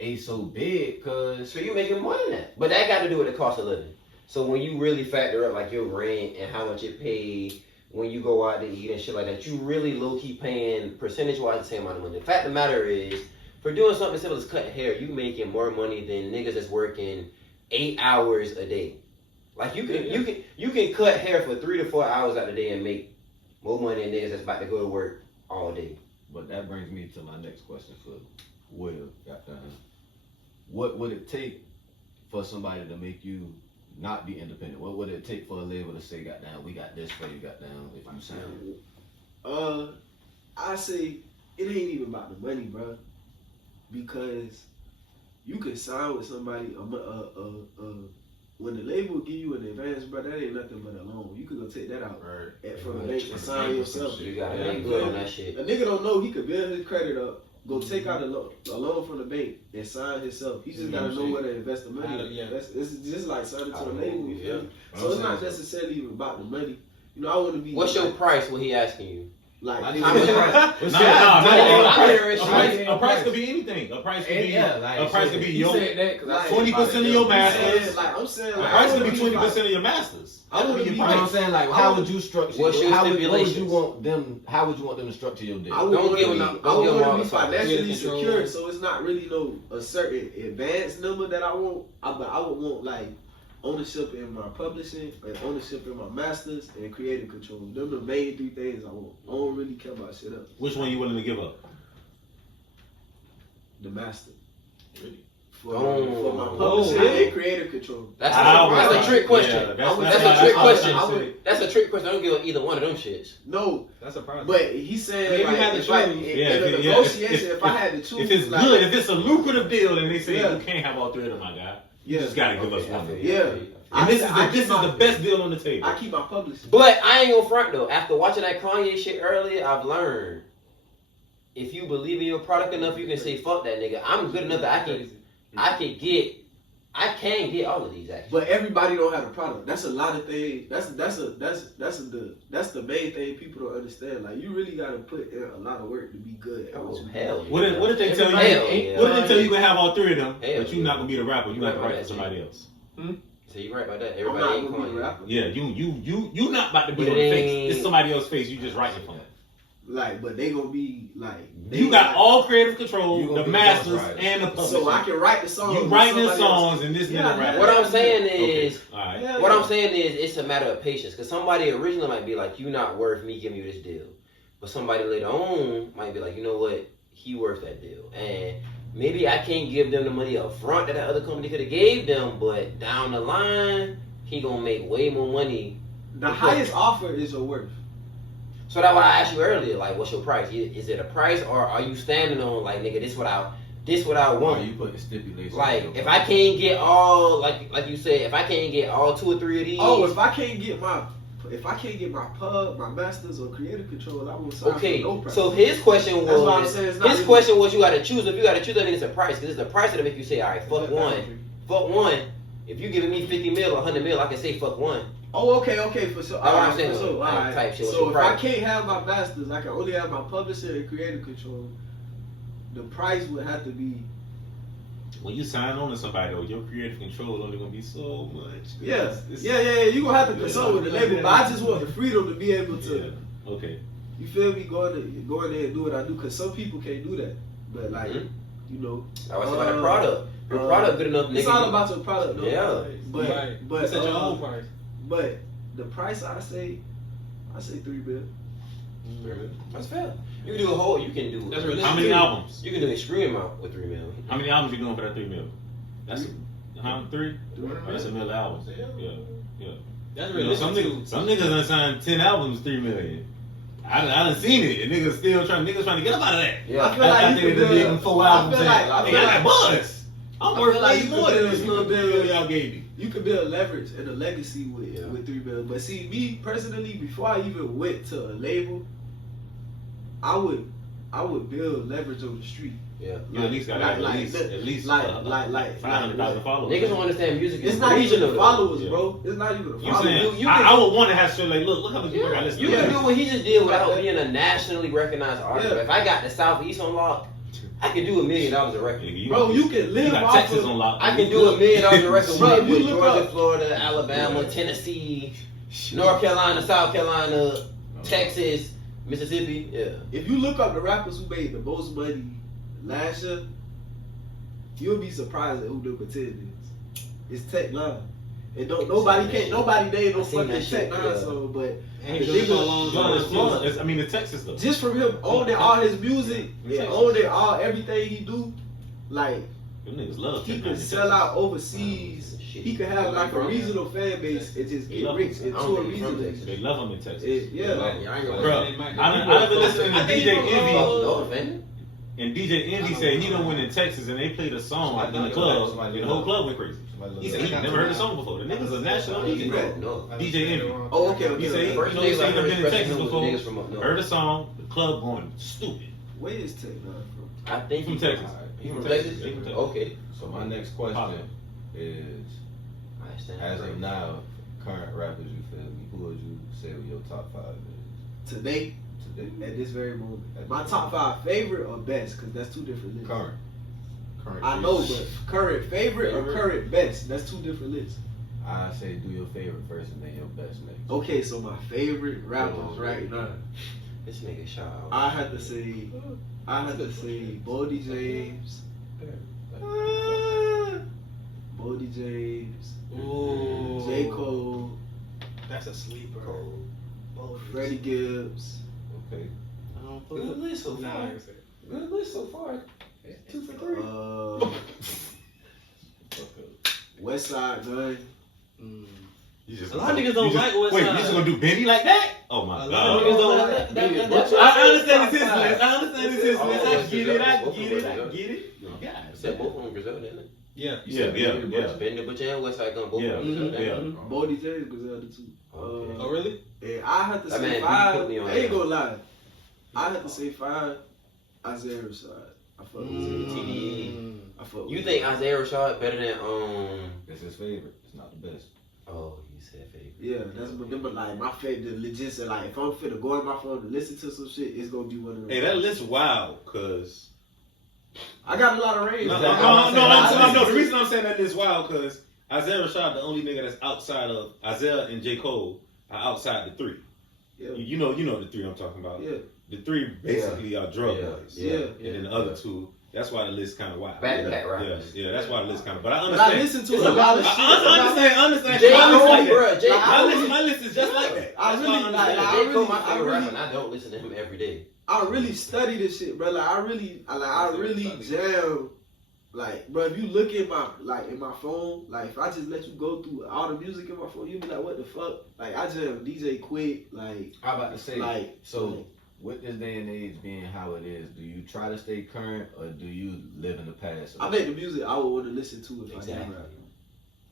A so big, cause So you making more than that. But that got to do with the cost of living. So when you really factor up like your rent and how much it paid when you go out to eat and shit like that, you really low key paying percentage wise the same amount of money. The fact of the matter is, for doing something as simple as cutting hair, you making more money than niggas that's working 8 hours a day. Like you can cut hair for 3 to 4 hours out of the day and make more money than niggas that's about to go to work all day. but that brings me to my next question for Will. What would it take for somebody to make you not be independent? What would it take for a label to say, goddamn, we got this for you, goddamn, if you sound? I say it ain't even about the money, bro. Because you can sign with somebody. When the label give you an advance, bro, that ain't nothing but a loan. You could go take that out from the bank and sign yourself. You gotta make good on that shit. A nigga don't know he could build his credit up, go take out a loan from the bank and sign himself. He just gotta know where to invest the money. Yeah. It's just like signing to a label. You feel me? Yeah. So it's not necessarily even about the money. You know, I want to be. What's your price? What he asking you? like? Not How much price? A price could be anything. A price could be Yeah, a price could be You your said that because I Like, said 20% of your masters. Like I'm saying, A like, price I could wanna be 20% of your masters. I wanna That could be You know what I'm price. saying? Like, how would you structure? What's your how would you stipulations? want them? How would you want them to structure your deal? I would Don't want give to them be, no- don't give them all be the sauce. financially Yeah, control. secure, so it's not really a certain advanced number that I want. But I would want like ownership in my publishing, and ownership in my masters, and creative control. Them the main 3 things I want. I don't really care about shit else. Which one you willing to give up? The master. Really? For Oh. my publishing Oh. and creative control. That's I a trick question. Yeah, That's a trick question. I would- That's a trick question. I don't give either one of them shits. No, That's a problem. but he's saying Maybe like, you had to if I, choose. in Yeah, a if- yeah, negotiation, if- if I had to choose, If it's like, good, if it's a lucrative deal, and they say Yeah. you can't have all 3 of them, my guy, you Yeah. just gotta give us Okay, I one. feel And you, I Yeah. feel you. this is I this is keep my- the best deal on the table. I keep my publishing. But I ain't gonna front though. After watching that Kanye shit earlier, I've learned if you believe in your product enough, you can say fuck that nigga. I'm good enough that I can get all of these actually. But everybody don't have a product. That's a lot of things. That's the main thing people don't understand. Like you really gotta put in a lot of work to be good at what Oh you do. hell. What if they tell you? Hell yeah. What if they tell you can have all 3 of them, Hell but you're not gonna be the rapper? You got to Right, write right, for somebody else. So you right about that. I'm Everybody not ain't gonna be a Kanye. rapper. Yeah, you not about to be But on the it face. ain't- It's somebody else's face. You just writing for them. Like, but they gonna be like. You got all creative control, You gonna the be masters ghostwriter. and the publishing. So I can write the song. You writing the songs and this Yeah, nigga rapping. What I'm saying Okay, is, all right. Yeah, what yeah. I'm saying is, it's a matter of patience. Cause somebody originally might be like, "You not worth me giving you this deal," but somebody later on might be like, "You know what? He worth that deal." And maybe I can't give them the money up front that other company could have gave them, but down the line, he gonna make way more money. The highest offer is your worth. So that's why I asked you earlier, like, what's your price? Is it a price, or are you standing on like, nigga, this what this what I want. You putting stipulations. Like if I can't get all like you said, if I can't get all 2 or 3 of these. Oh, if I can't get my pub, my masters or creative control, I won't sign okay. for no price. So his question That's what I'm was saying, it's not his really- question was you gotta choose. If you gotta choose, I think it's a price because it's the price that'll make you say, all right, fuck one. If you giving me 50 mil or 100 mil, I can say fuck one. Oh, okay, for sure. That's what I'm saying. So, Like, alright. type shit, what's So your if I price? can't have my masters, I can only have my publisher and creative control. The price would have to be When you sign on to somebody though, your creative control only gonna be so much. yeah. You gonna have to consult with the label, but I just want the freedom to be able to. Yeah. Okay. You feel me? Go in there and do what I do, cause some people can't do that. But like, Mhm. you know, I was about the product. Your product good enough, nigga. it's all about your product, though. Yeah. But set your own price. But the price I say 3 bill. That's fair. You can do a whole. You can do. That's realistic. How many albums? You can do an extreme amount with 3 mil. How many albums you doing for that 3 mil? That's 3. That's $1 million albums. Yeah. That's You know, some realistic. niggas done signed 10 albums, 3 million. I done seen it. And niggas still trying to get up out of that. Yeah. I feel like you could build 4 albums. I I feel got like- that buzz. I'm I worth feel like way you more could than build- this you little could build- bill y'all gave me. You could build leverage and a legacy with Yeah. 3 bill. But see, me personally, before I even went to a label, I would build leverage on the street. Yeah. You at least got Like- at least like 500,000 followers. Niggas don't understand music. It's is not even regional, the though. followers, Yeah. bro. It's not even the You followers. saying? you I can- would want to have shit like, look how much people got listening. You can do what he just did without being a nationally recognized artist. Yeah. If I got the Southeast on lock, I can do $1 million a record. Bro, you can live got off Texas of. on lock. I can do $1 million a record Bro, with you look Georgia, up- Florida, Alabama, Tennessee, North Carolina, South Carolina, Texas, Mississippi. Yeah. If you look up the rappers who made the most money last year, you'll be surprised at who number 10 is. It's Tech 9. And nobody name no I seen fucking that shit, Tech 9 yeah. song, but And the he does it for a nigga- long No, time. it's Florida. I mean, it's Texas though. just from him owning all his music and Texas. owning everything he do, like Them niggas love he Tech could Nine in sell Texas. out overseas. He could have like a regional fan base and just They get love rich him. and I don't tour think he's from regionally. Texas. They love them in Texas. Yeah. I ain't gonna Bro, I been listening to I think DJ he from, Envy, No offense. and DJ Envy said he done went in Texas and they played a song in the club, and the whole club went crazy. He said he never heard the song before. The nigga's a national DJ. No. DJ Envy. Oh, okay. He said he, First you know, he niggas said I he done heard been in expressing Texas him was before, niggas from up north. heard the song, the club going stupid. Where is Tech 9 from? I think From he's Texas. He from Texas? He from Texas. Okay. So my next question is, I stand as of corrected. now, current rappers, you feel me? Who would you say your top 5 is Today, today? at this very moment. My top 5 favorite or best, because that's 2 different lists. Current. I know, but current favorite or current best, that's 2 different lists. I say do your favorite first and then your best next. Okay, so my favorite rappers right now, This nigga shot out. I had to say Bodie James, Bodie James, Ooh. J. Cole, That's a sleeper. Freddie Gibbs. Okay. Good list so Nah, I far. ain't say it. Good list so far. 2 for 3. West Side Gun. You just A lot of niggas don't like West Wait, Side. you just gonna do Benny like that? Oh my A lot god. of niggas don't like that. I understand it's his list. I understand it's his list. I get it. I get it. Yeah. Said both of them Griselda, didn't it? Yeah. Yeah. Ben the Butcher and Westside Gun both Yeah, of them Griselda, yeah. didn't it? Bodie James was the other 2. Oh, really? And I had to That say man, he 5. put me on I ain't that. gonna lie. I had to say 5. Isaiah Rashad. I fuck with him. TDE. I fuck with You him. think Isaiah Rashad better than It's his favorite. It's not the best. Oh, you said favorite. Yeah, that's what them. But like my favorite, legit. So like, if I'm finna go in my phone to listen to some shit, it's gonna be one of them. Hey, that list wild, cause I got a lot of range. no. The reason I'm saying that list wild, cause Isaiah Rashad, the only nigga that's outside of Isaiah and J. Cole, are outside the 3. Yeah. You know the 3 I'm talking about. Yeah. The 3 basically are drug Yeah. boys. Yeah. And then the other 2, that's why the list kind of wild. Backpack rappers. Yeah, that's why the list kind of. But I But I understand. listen to a lot of shit. I understand. J. My list Cole, like that. bruh, J. Cole. My list is just like that. I That's really why like. understand. I J. Cole my really, favorite rapper, and I don't listen to him every day. I really study this shit, bro. Like I really jam. Like, bro, if you look at in my phone, like if I just let you go through all the music in my phone, you be like, what the fuck? Like I jam DJ Quick, like I'm about to say, like so with this day and age being how it is, do you try to stay current or do you live in the past? I make the music I would want to listen to if I Exactly. did rap.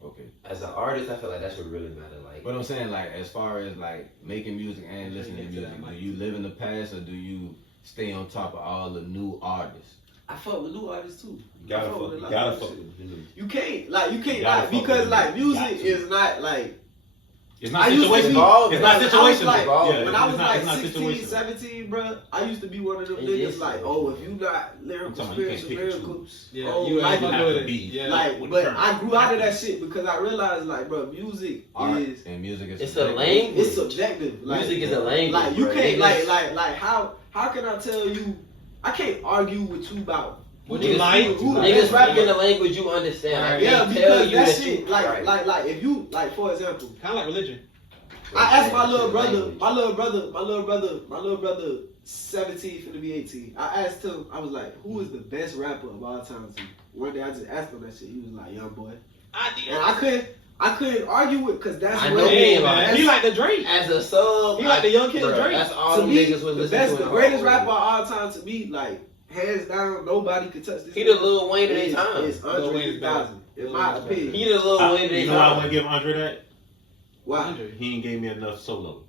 Okay. As an artist, I feel like that's what really matter. Like, But I'm saying, like, as far as like making music and listening to music, do you live in the past or do you stay on top of all the new artists? I fuck with new artists too. You gotta I fuck with a fuck. You lot gotta of fuck shit. with the news. You can't You gotta like fuck because with like it. You got music to. is not like It's I not used to situational. be- It's not I was situational. like, Yeah, when I was it's not, like it's not 16, situational. 17, bro, I used to be one of them It niggas is like, situational. oh, if you not I'm lyrical, talking about you can't spiritual, pick and lyrical, choose. Yeah, oh, you like, ain't have with to it. be. Yeah. like, with but the I grew out of that shit because I realized, like, bro, music Art is and music is it's a subjective. language. it's subjective. Like, Music is a language. like you bro. can't Niggas- like how can I tell you? I can't argue with you about What who you is- like? who the Niggas best rap rapper. in a language you understand. I Yeah, can't tell because you that that shit, you, like, right. like if you, like, for example, Kind of like religion. I asked my Shit, little brother, language. my little brother, 17 finna be 18. I asked him, I was like, who is the best rapper of all time to you? One day I just asked him that shit. He was like, Young Boy. And I couldn't argue with, cause that's I what know it he is. ain't lying. That's- He like the Drake. As a sub, He like the young kid bruh, Drake. That's all to them me, niggas would the listen best, to. the in greatest Harlem. rapper of all time to me, like, hands down, nobody could touch this. He the Lil Wayne of their Is- time. Is Lil Andre Wayne's 3000, in Lil my Wayne's opinion. He the Lil Wayne of You their know why I want time. to give Andre that? Why? He ain't gave me enough solo.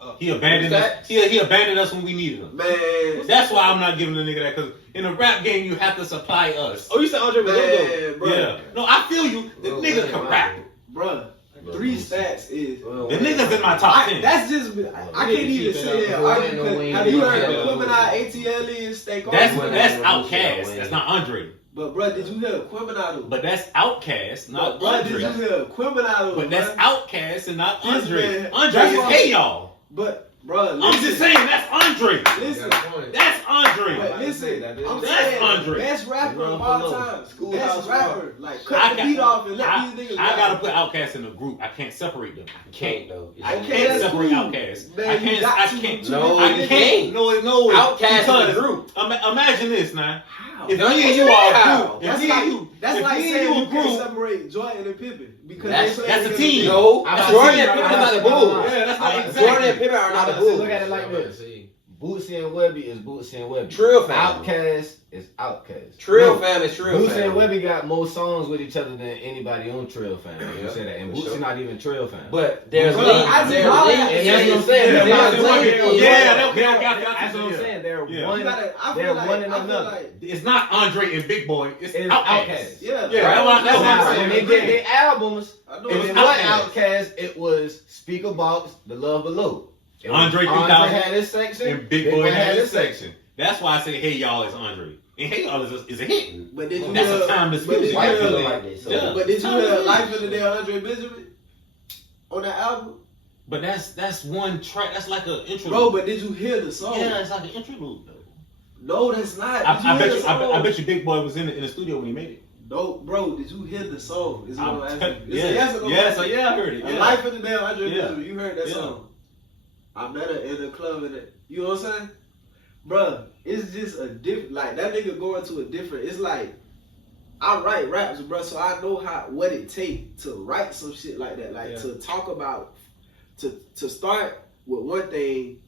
Oh. He abandoned Who's us. He abandoned us when we needed him. Man, That's why I'm not giving the nigga that, because in a rap game you have to supply us. Oh, you said Andre Willow. man, bro. Yeah. No, I feel you. The Lil nigga Wayne, can man. rap. Bruh, 3 stats is. Lil The Wayne. nigga's in my top 10. That's just. I can't even sit there and Lil argue Wayne, Lil because Wayne, have you Lil heard Wayne, the Lil Quimini Wayne. ATL and Steak That's Hard? that's Lil Outkast. Wayne. That's not Andre. But bruh, did you hear Quimini? But that's Outkast, not Bruh, did you Andre. hear Quimini? But that's Outkast and not This Andre. man- Andre that's is why- hey y'all. But bruh, I'm just saying that's Andre. Listen, That's Andre. but listen, that is- I'm That's saying Andre. best rapper of Run all for low. time. Schoolhouse Best rapper. Like cut I the got- beat off and let I, these niggas I rap. gotta put Outkast in a group. I can't separate them. You can't though. I I can't, can't that's separate cool. Outkast. Man, I you can't. got I to. can't. No, I you can't. can't. No. Outkast because in the group. Imagine this now. How? If No, me and you you are how? a group, if That's me like and you, that's if like me saying and you you a can't group, separate Jordan and Pippen because That's- they play that's a together. team. No, I'm not Jordan saying- and Pippen I'm are the not- Bulls. yeah, that's not I'm- exactly. Jordan and Pippen are not the Bulls. Look at it like this. Bootsy and Webby is Bootsy and Webby. Trill fam. Outkast is Outkast. Trill No, fam is Trill Bootsy fam. and Webby got more songs with each other than anybody on Trail Fam. You Yeah, say that, and for Bootsy sure. not even Trail Fam. But there's Bro, links. I just There's love links. that. And that's what I'm saying. There's They're links. not There's links. links. Yeah, okay, okay, That's what I'm saying. They're Yeah. one. You gotta, I They're feel like, one I and feel another. like, It's not Andre and Big Boy. It's It's Outkast. Outkast. yeah, Yeah, bro, that's what I'm Now, saying. when they get their albums, I know it was was it's what Outkast. Outkast? It was Speaker Box, The Love Below. It was Andre 3000 had his section, And Big Boy had his section. That's why I say Hey Y'all is Andre. And Hey Y'all is a hit. But did you That's hear? a timeless but did music. you White hear- people like this. So. Yeah. But did you hear Life in the Day of Andre Benjamin on that album? But that's one track. That's like an interlude. Bro, but did you hear the song? yeah, it's like an interlude though. No, that's not. Did I you bet hear you. the I song? bet you Big Boy was in the studio when he made it. No, bro, did you hear the song? Is what I'm asking. It's a Yeah, yes or no yes, question. yeah, I heard it. A Yeah. Life in the Day of Andre Yeah. Benjamin. You heard that Yeah. song? I met her in the club and you know what I'm saying? Bruh, it's just a different, like that nigga going to a different, it's like, I write raps, bruh, so I know what it take to write some shit like that. Like to talk about, to start with one thing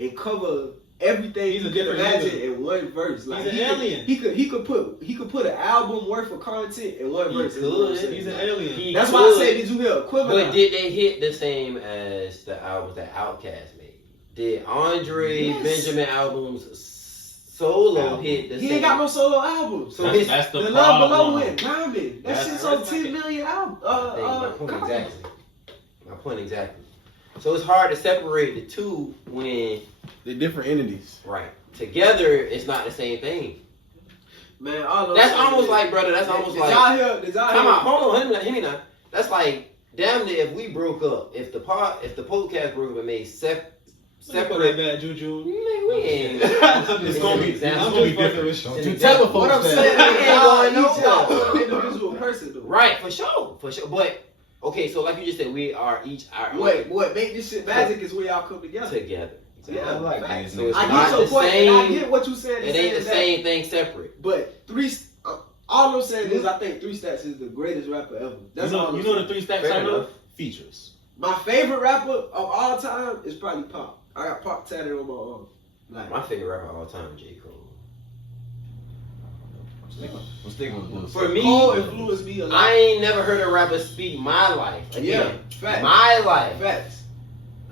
and cover everything He's you a can different imagine nigga. in one verse. Like He's an alien. He could put an album worth of content in one He verse. is what I'm could. saying. He's an alien. He That's could, why I say, did you hear But equivalent? did they hit the same as the albums that Outkast made? Did Andre Yes. Benjamin albums solo hit the He same? ain't got no solo albums. So That's, his, that's the The Love Below problem. went diamond. That That's- shit's on that's 10 like- million album. my point copies. exactly. My point exactly. So it's hard to separate the two when They're different entities. right together. It's not the same thing. Man, all of That's them- almost like, brother. That's almost did like. y'all hear? Did y'all Come hear? on, hold on, hear me now. That's like damn near if we broke up. If the podcast broke up and made Separate separate. bad juju. Man, we ain't. It's gonna be different. It's an You example. tell the What I'm folks saying that. is, Ain't going y'all nowhere. each an individual person, though. Right, for sure. But okay, so like you just said, we are each our What make this shit magic is where y'all come together. together. Yeah, I like facts. these niggas. So I it's get not your the point, and I same. get what you said. It ain't the same thing separate. But all I'm saying is, I think 3 Stacks is the greatest rapper ever. That's all. You I'm know saying. the 3 stacks Fair I know? enough. Features. My favorite rapper of all time is probably Pop. I got Pop tatted on my arm. Like, My favorite rapper of all time, J. Cole. I'm sticking with Blue. For me, Cole influenced me a lot. I ain't never heard a rapper speak my life. Again, facts. my life. Facts.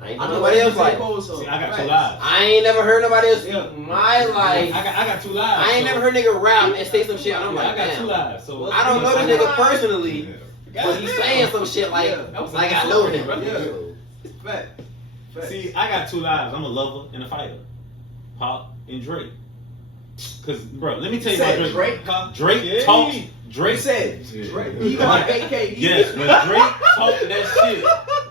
I ain't I know know nobody else J. like. Cole song. See, I got Facts. two lives. I ain't never heard nobody else speak Yeah. my life. I got two lives. I ain't never heard nigga rap and say some shit. And I'm Yeah, like, I got damn. two lives. So I don't know the nigga personally, Yeah. but he's saying some shit like, Yeah. like I know him. Yeah. Facts. Facts. See, I got two lives. I'm a lover and a fighter. Pop and Drake. Cause, bro, let me tell you Said about Drake. Drake? Drake Yeah. talks. You Drake said Drake. He got AK. Yes, when Drake talk that shit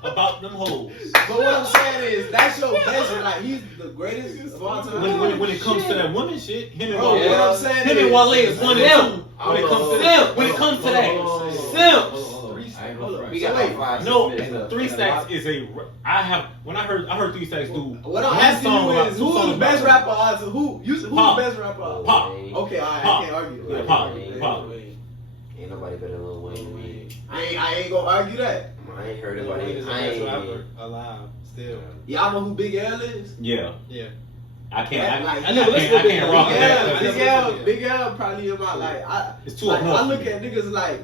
about them hoes. But what I'm saying is, that's your best. Like, he's the greatest of all time. When it comes to that woman shit, him and Bro, Wale, what I'm saying him and Wale is one and two. When it comes to that, Simp. when it comes to that, simps. I ain't gonna front. We got Wait, like 5, 6 No, minutes left. 3 Stacks is a. I heard 3 Stacks do. What I'm one asking song you about- is, two who's songs the best about- rapper odds? Who's the Pop. best rapper odds? Pop. Okay, alright, Pop. I can't argue. Yeah, Right. Pop. Right. Pop. Right. Ain't nobody better than Lil Wayne to me. I ain't gonna argue that. I ain't heard Lil nobody. Wayne is the I best ain't. rapper alive still. Y'all know who Big L is? Yeah, Yeah. I can't. Like, I I never listened to can't Big L. rock Big with L, that. Big Yeah. L, Big L probably in my It's too like up north. I look at niggas like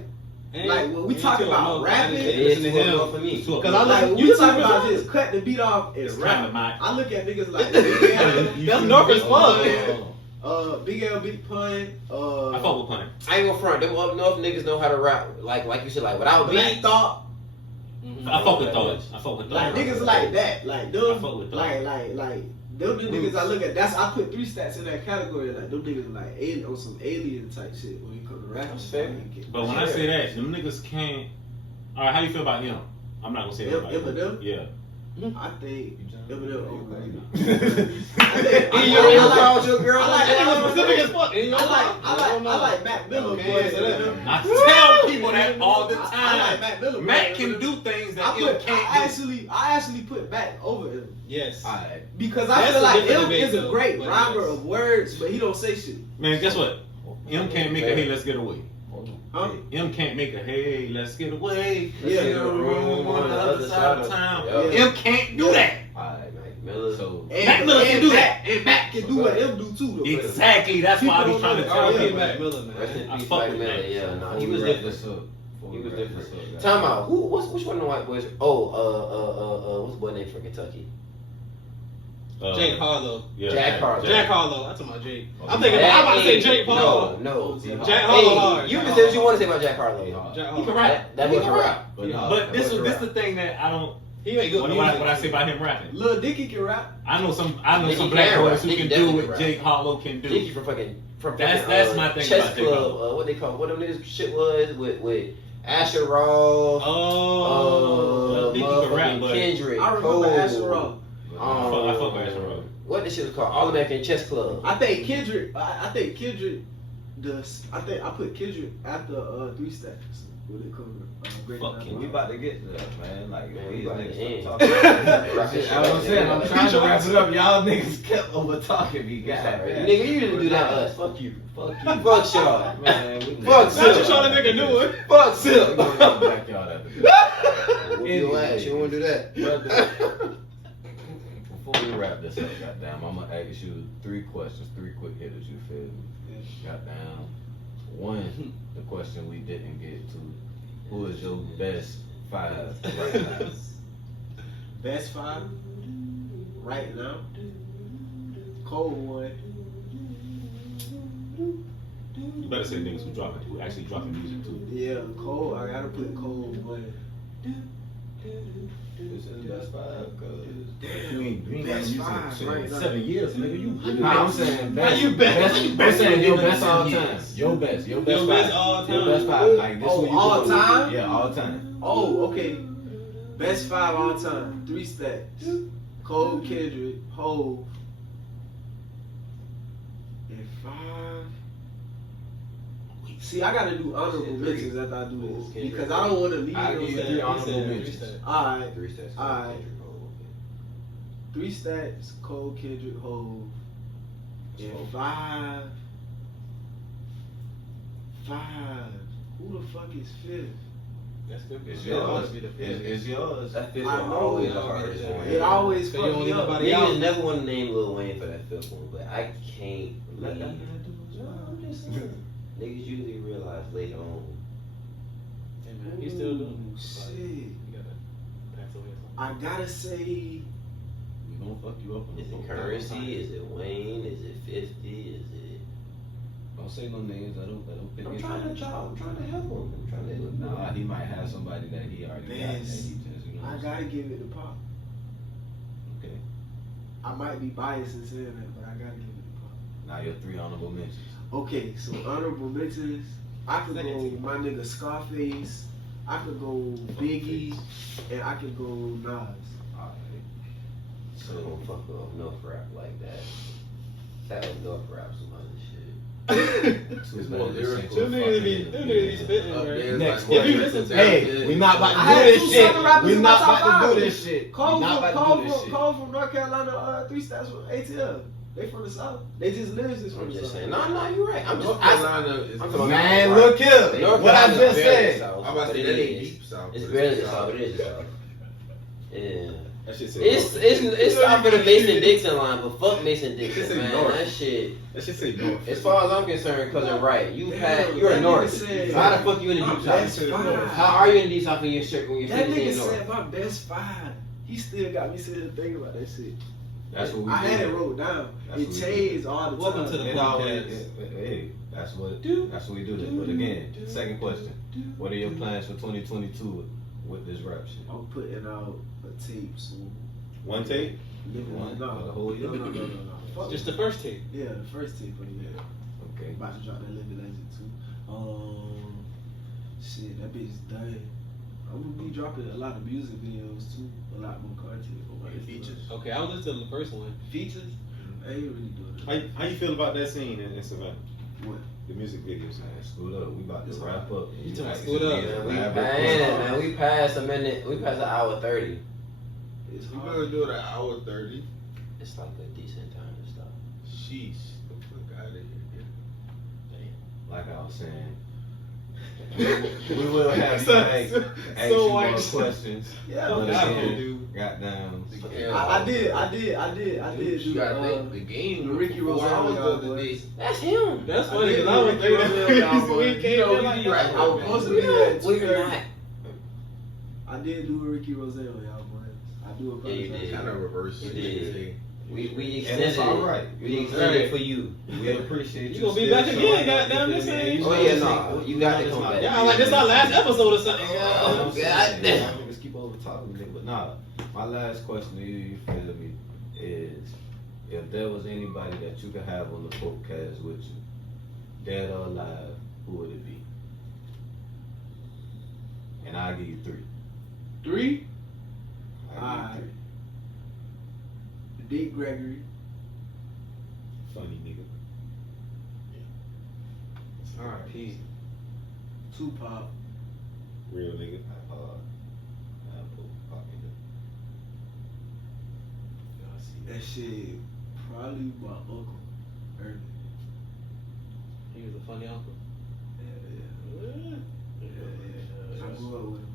when we talk about rapping, It Listen is to too him. up for me. It's too up Cause north. I like listen- when you we talk listen to about his just cut the beat off and It's rap. kind of my. I look at niggas like Big That's North as fuck. Big L, Big Pun, I fuck with Pun. I ain't gonna front. Them up north niggas know how to rap. Like you said, like without Black beats. Thought, I fuck with thoughts. I fuck with like thoughts. niggas like that, like I them, fuck with like them the niggas I look at. That's I put 3 Stacks in that category. Like them niggas like on some alien type shit when you come to rap. That's fair. But when I say that, them niggas can't. All right, how you feel about him? I'm not gonna say about him. Eminem? Yeah. I think Eminem. And you don't call your girl. I like- That nigga specific as fuck. I like Mac Miller. Okay, boy. so that- I tell people that all the I like time. Mac Miller. Mac boy. can do things that I M can't I actually put Mac over him Yes. Alright. because I That's feel a like different M debate, is a though, great but rhymer yes. of words, but he don't say shit. do. Man, guess what? M can't make a hey, let's get away. Huh? M can't make a hey, let's get away. Yeah. Let's get a room on the other side of town. Yeah. M can't do that. Alright. Mac Miller. So Mac Miller can do that. And Mac can do what M do too. Though. Exactly. That's why I be trying to tell R.I.P. you. Mac Miller, Rest in man. I peace, fuck Mac with Miller. Mac. Yeah, no, before he we was wrap different. this up, before He we was wrap different. this up, guys. Time out. Which one of the white boys? What's the boy name from Kentucky? Jake Harlow. Yeah, Jack Harlow. Jack Harlow. I'm talking about Jake. Okay. I'm thinking. I'm about to say Jake Paul. No. Jack Harlow hard. You can say what you want to say about Jack Harlow. Jack He Harlow. can rap. That He nigga can rap. But this is the thing that I don't. He make good What music. I say about him rapping? Lil Dicky can rap. I know some Dickie black can rap. boys who Dickie can do definitely what rap. Jake Harlow can do. Dickie from That's my thing Chess about Jake Club. Harlow. What they call what them niggas shit was with Asher Ross. Oh, Dickie can rap, motherfucking but Kendrick. I remember Cole. Asher Ross. I fuck with Asher Ross. What this shit was called? All American Chess Club. I think Kendrick. I think Kendrick does. I think I put Kendrick after 3 Stacks. When it comes to great Fuck rapper. We about to get to that, man. Like, Man, these we about to niggas end. start talking. Rock this shit I was up, saying, nigga. I'm trying to wrap it up. Y'all niggas kept over talking me, guys. Nigga, you didn't do that to us. Fuck you. Fuck you. Fuck y'all. Man, we Fuck Not Silk. you trying to make a new one. Fuck Silk. We're gonna get back y'all after this. Whoop your ass. You don't do that. Before we wrap this up, goddamn, I'm gonna ask you 3 questions, 3 quick hitters. You feel me? Goddamn. One, the question we didn't get to: who is your best 5 right now? Best 5 right now. Cole one. You better say niggas who actually dropping music too. Yeah, Cole. I gotta put Cole one. Who's his best 5? Cause You ain't got Best music five in right now. 7 years, nigga. You nah, I'm saying best. you best? I'm saying your best Seven all time. years. Your best. Your Your best best 5. all Your time. best 5. Like this. Oh, one you all put- time? Yeah, all time. Oh, okay. Best 5 all time. 3 Stacks. Cole, Kendrick, Hove. And 5. See, I gotta do honorable mentions after I do this because I don't want to leave I'll them give you sad. 3 honorable mentions. Alright, 3 Stacks. Alright. 3 Stacks, Cole, Kendrick, Hove. And 5. Who the fuck is 5th? That's good. It's That'll yours. be the It's yours. That fifth I one know. always the hardest one. It always So you fuck don't me leave up. nobody out. Niggas never want to name Lil Wayne for that fifth one, but I can't Let that believe. man do his No, job. I'm just saying. Niggas usually realize later on. Hey man, he's still doing it. Shit. You gotta pass away or something. I gotta say, We gonna fuck you up. On the Is it phone. Currency? Is it Wayne? Is it 50? Is it? Don't say no names. I don't think I'm it's trying to help him. I'm trying to. Nah, he might have somebody that he already got. That he just, you know. I gotta give it to Pop. Okay. I might be biased in saying that, but I gotta give it to Pop. Now your 3 honorable mentions. Okay, so honorable mentions, I could Second go team. my nigga Scarface, I could go Biggie, and I could go Nas. Alright. So don't fuck up North Rap like that. That was North Rap some other shit. Two It's better more than lyrical. Central Them niggas be fucking- spitting, Up bro. there, Next like, If you listen to Hey, we not about to I do had this two shit. Southern rappers We in my not top about to do five. this shit. Cole We not about to do this shit. from North Carolina, 3 stats from ATL. They from the South. They just lyricists from I'm the just South. saying. No, you're right. I'm just. North I, Carolina is I'm talking about- Man, look here. North What I Carolina's just barely said. South, I'm about to but say it that ain't is. deep south. It's but barely the south. South. It is the South. Yeah. That shit say It's South of the Mason Dixon line, but fuck Mason It Dixon, say man. North. That shit. That shit say north. As far as I'm concerned, cousin, right? You're Damn, a that North. nigga said- So how the fuck you in the deep That's South? fine. How are you in the deep South when you're when you're That nigga in North? said my best 5. He still got me sitting here thinking about that shit. That's what we I do. had it wrote down. That's It what we changed all the Welcome time. to the It always, podcast. hey, that's what we do. That. But again, second question: what are your plans for 2022 with this rap shit? I'm putting out a tape soon. One take? One No, for the whole year? No. Fuck Just the first tape. yeah, the first tape of the year. Okay. About to drop that Living Legend too. Shit, that bitch is done. I'm gonna be dropping a lot of music videos too, a lot more content for my Features. Okay, I was listening to the first one. Features? I ain't really doing it. How you feel about that scene in Savannah? What? The music videos. Man, screwed up. We about to It's wrap up. You talking about Like, screwed up? Man, elaborate. we passed a minute. We passed an hour 30. It's You hard. better do it an hour 30. It's like a decent time to stop. Sheesh. The fuck out of here. Like I was saying, we will have you So- ask so you more white. questions. Yeah, But God, again, dude. goddamn. I did do You gotta the, think the game. the Ricky before I was Rosario the other boy. day. That's him. That's I funny did because I was Ricky thinking Rosario, this boy. week came You know, in we like be right. I was supposed to be there at Well, you're 2:30. not. I did do a Ricky Rosario, y'all boys. I do Yeah, you apologize. did. Kind of reverse. You it. did. We And extended it's all right. We extended it for you. We appreciate You you. gonna be still back showing again, up, goddamn, you this feel me? ain't- Oh, yeah, nah, you got to come back. Yeah, like this our last episode or something. Oh, Yeah. goddamn. Niggas keep over talking to me, but nah. My last question to you feel me, is if there was anybody that you could have on the podcast with you, dead or alive, who would it be? And I'll give you 3. 3? I'll Alright. give you Dick Gregory. Funny nigga. R.I.P. Tupac. Real nigga. 3. I'll put Pac in That shit probably my uncle. Ernie. He was a funny uncle. Yeah. I grew up with him.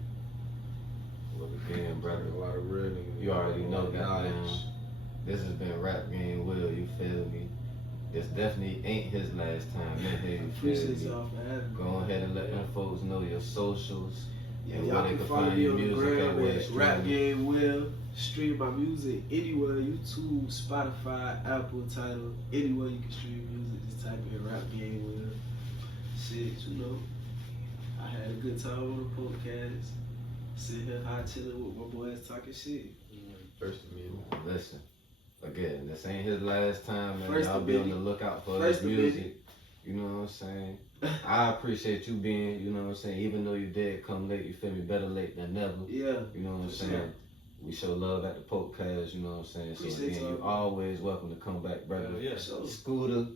there. Well, again, brother, A lot of real niggas. you already know, goddamn. knowledge. This has been Rap Game Will, you feel me? This definitely ain't his last time in here, you Appreciate feel me? y'all for having me. Go ahead and let them folks know your socials. Yeah, and y'all where they can can follow find me your on the music and gram where at it's Rap streaming. Game Will. Stream my music anywhere, YouTube, Spotify, Apple, Tidal, anywhere you can stream music. Just type in Rap Game Will. Shit, you know. I had a good time on the podcast. Sitting here high chilling with my boys talking shit. First of me. Listen, again, this ain't his last time, man. First Y'all of be on many. the lookout for First his of music. You know what I'm saying? I appreciate you being, you know what I'm saying, even though you did come late, you feel me, better late than never. Yeah. You know what I'm For saying? sure. We show love at the podcast, you know what I'm saying? So Appreciate again, y'all. you always welcome to come back, brother. Hell yeah. So, Scooter,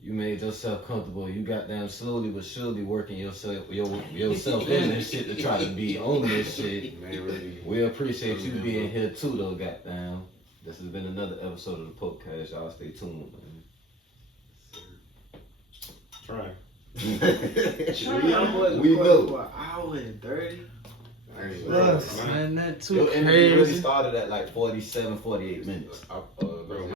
you made yourself comfortable. You got down slowly but surely working yourself in this shit to try to be on this shit. Man, really. We appreciate you being here too, though. Goddamn, this has been another episode of the podcast. Y'all stay tuned, man. Try. Young boys We recorded know. for an hour and 30. Man, that too Your interview really crazy. started at like 47, 48 minutes. Bro,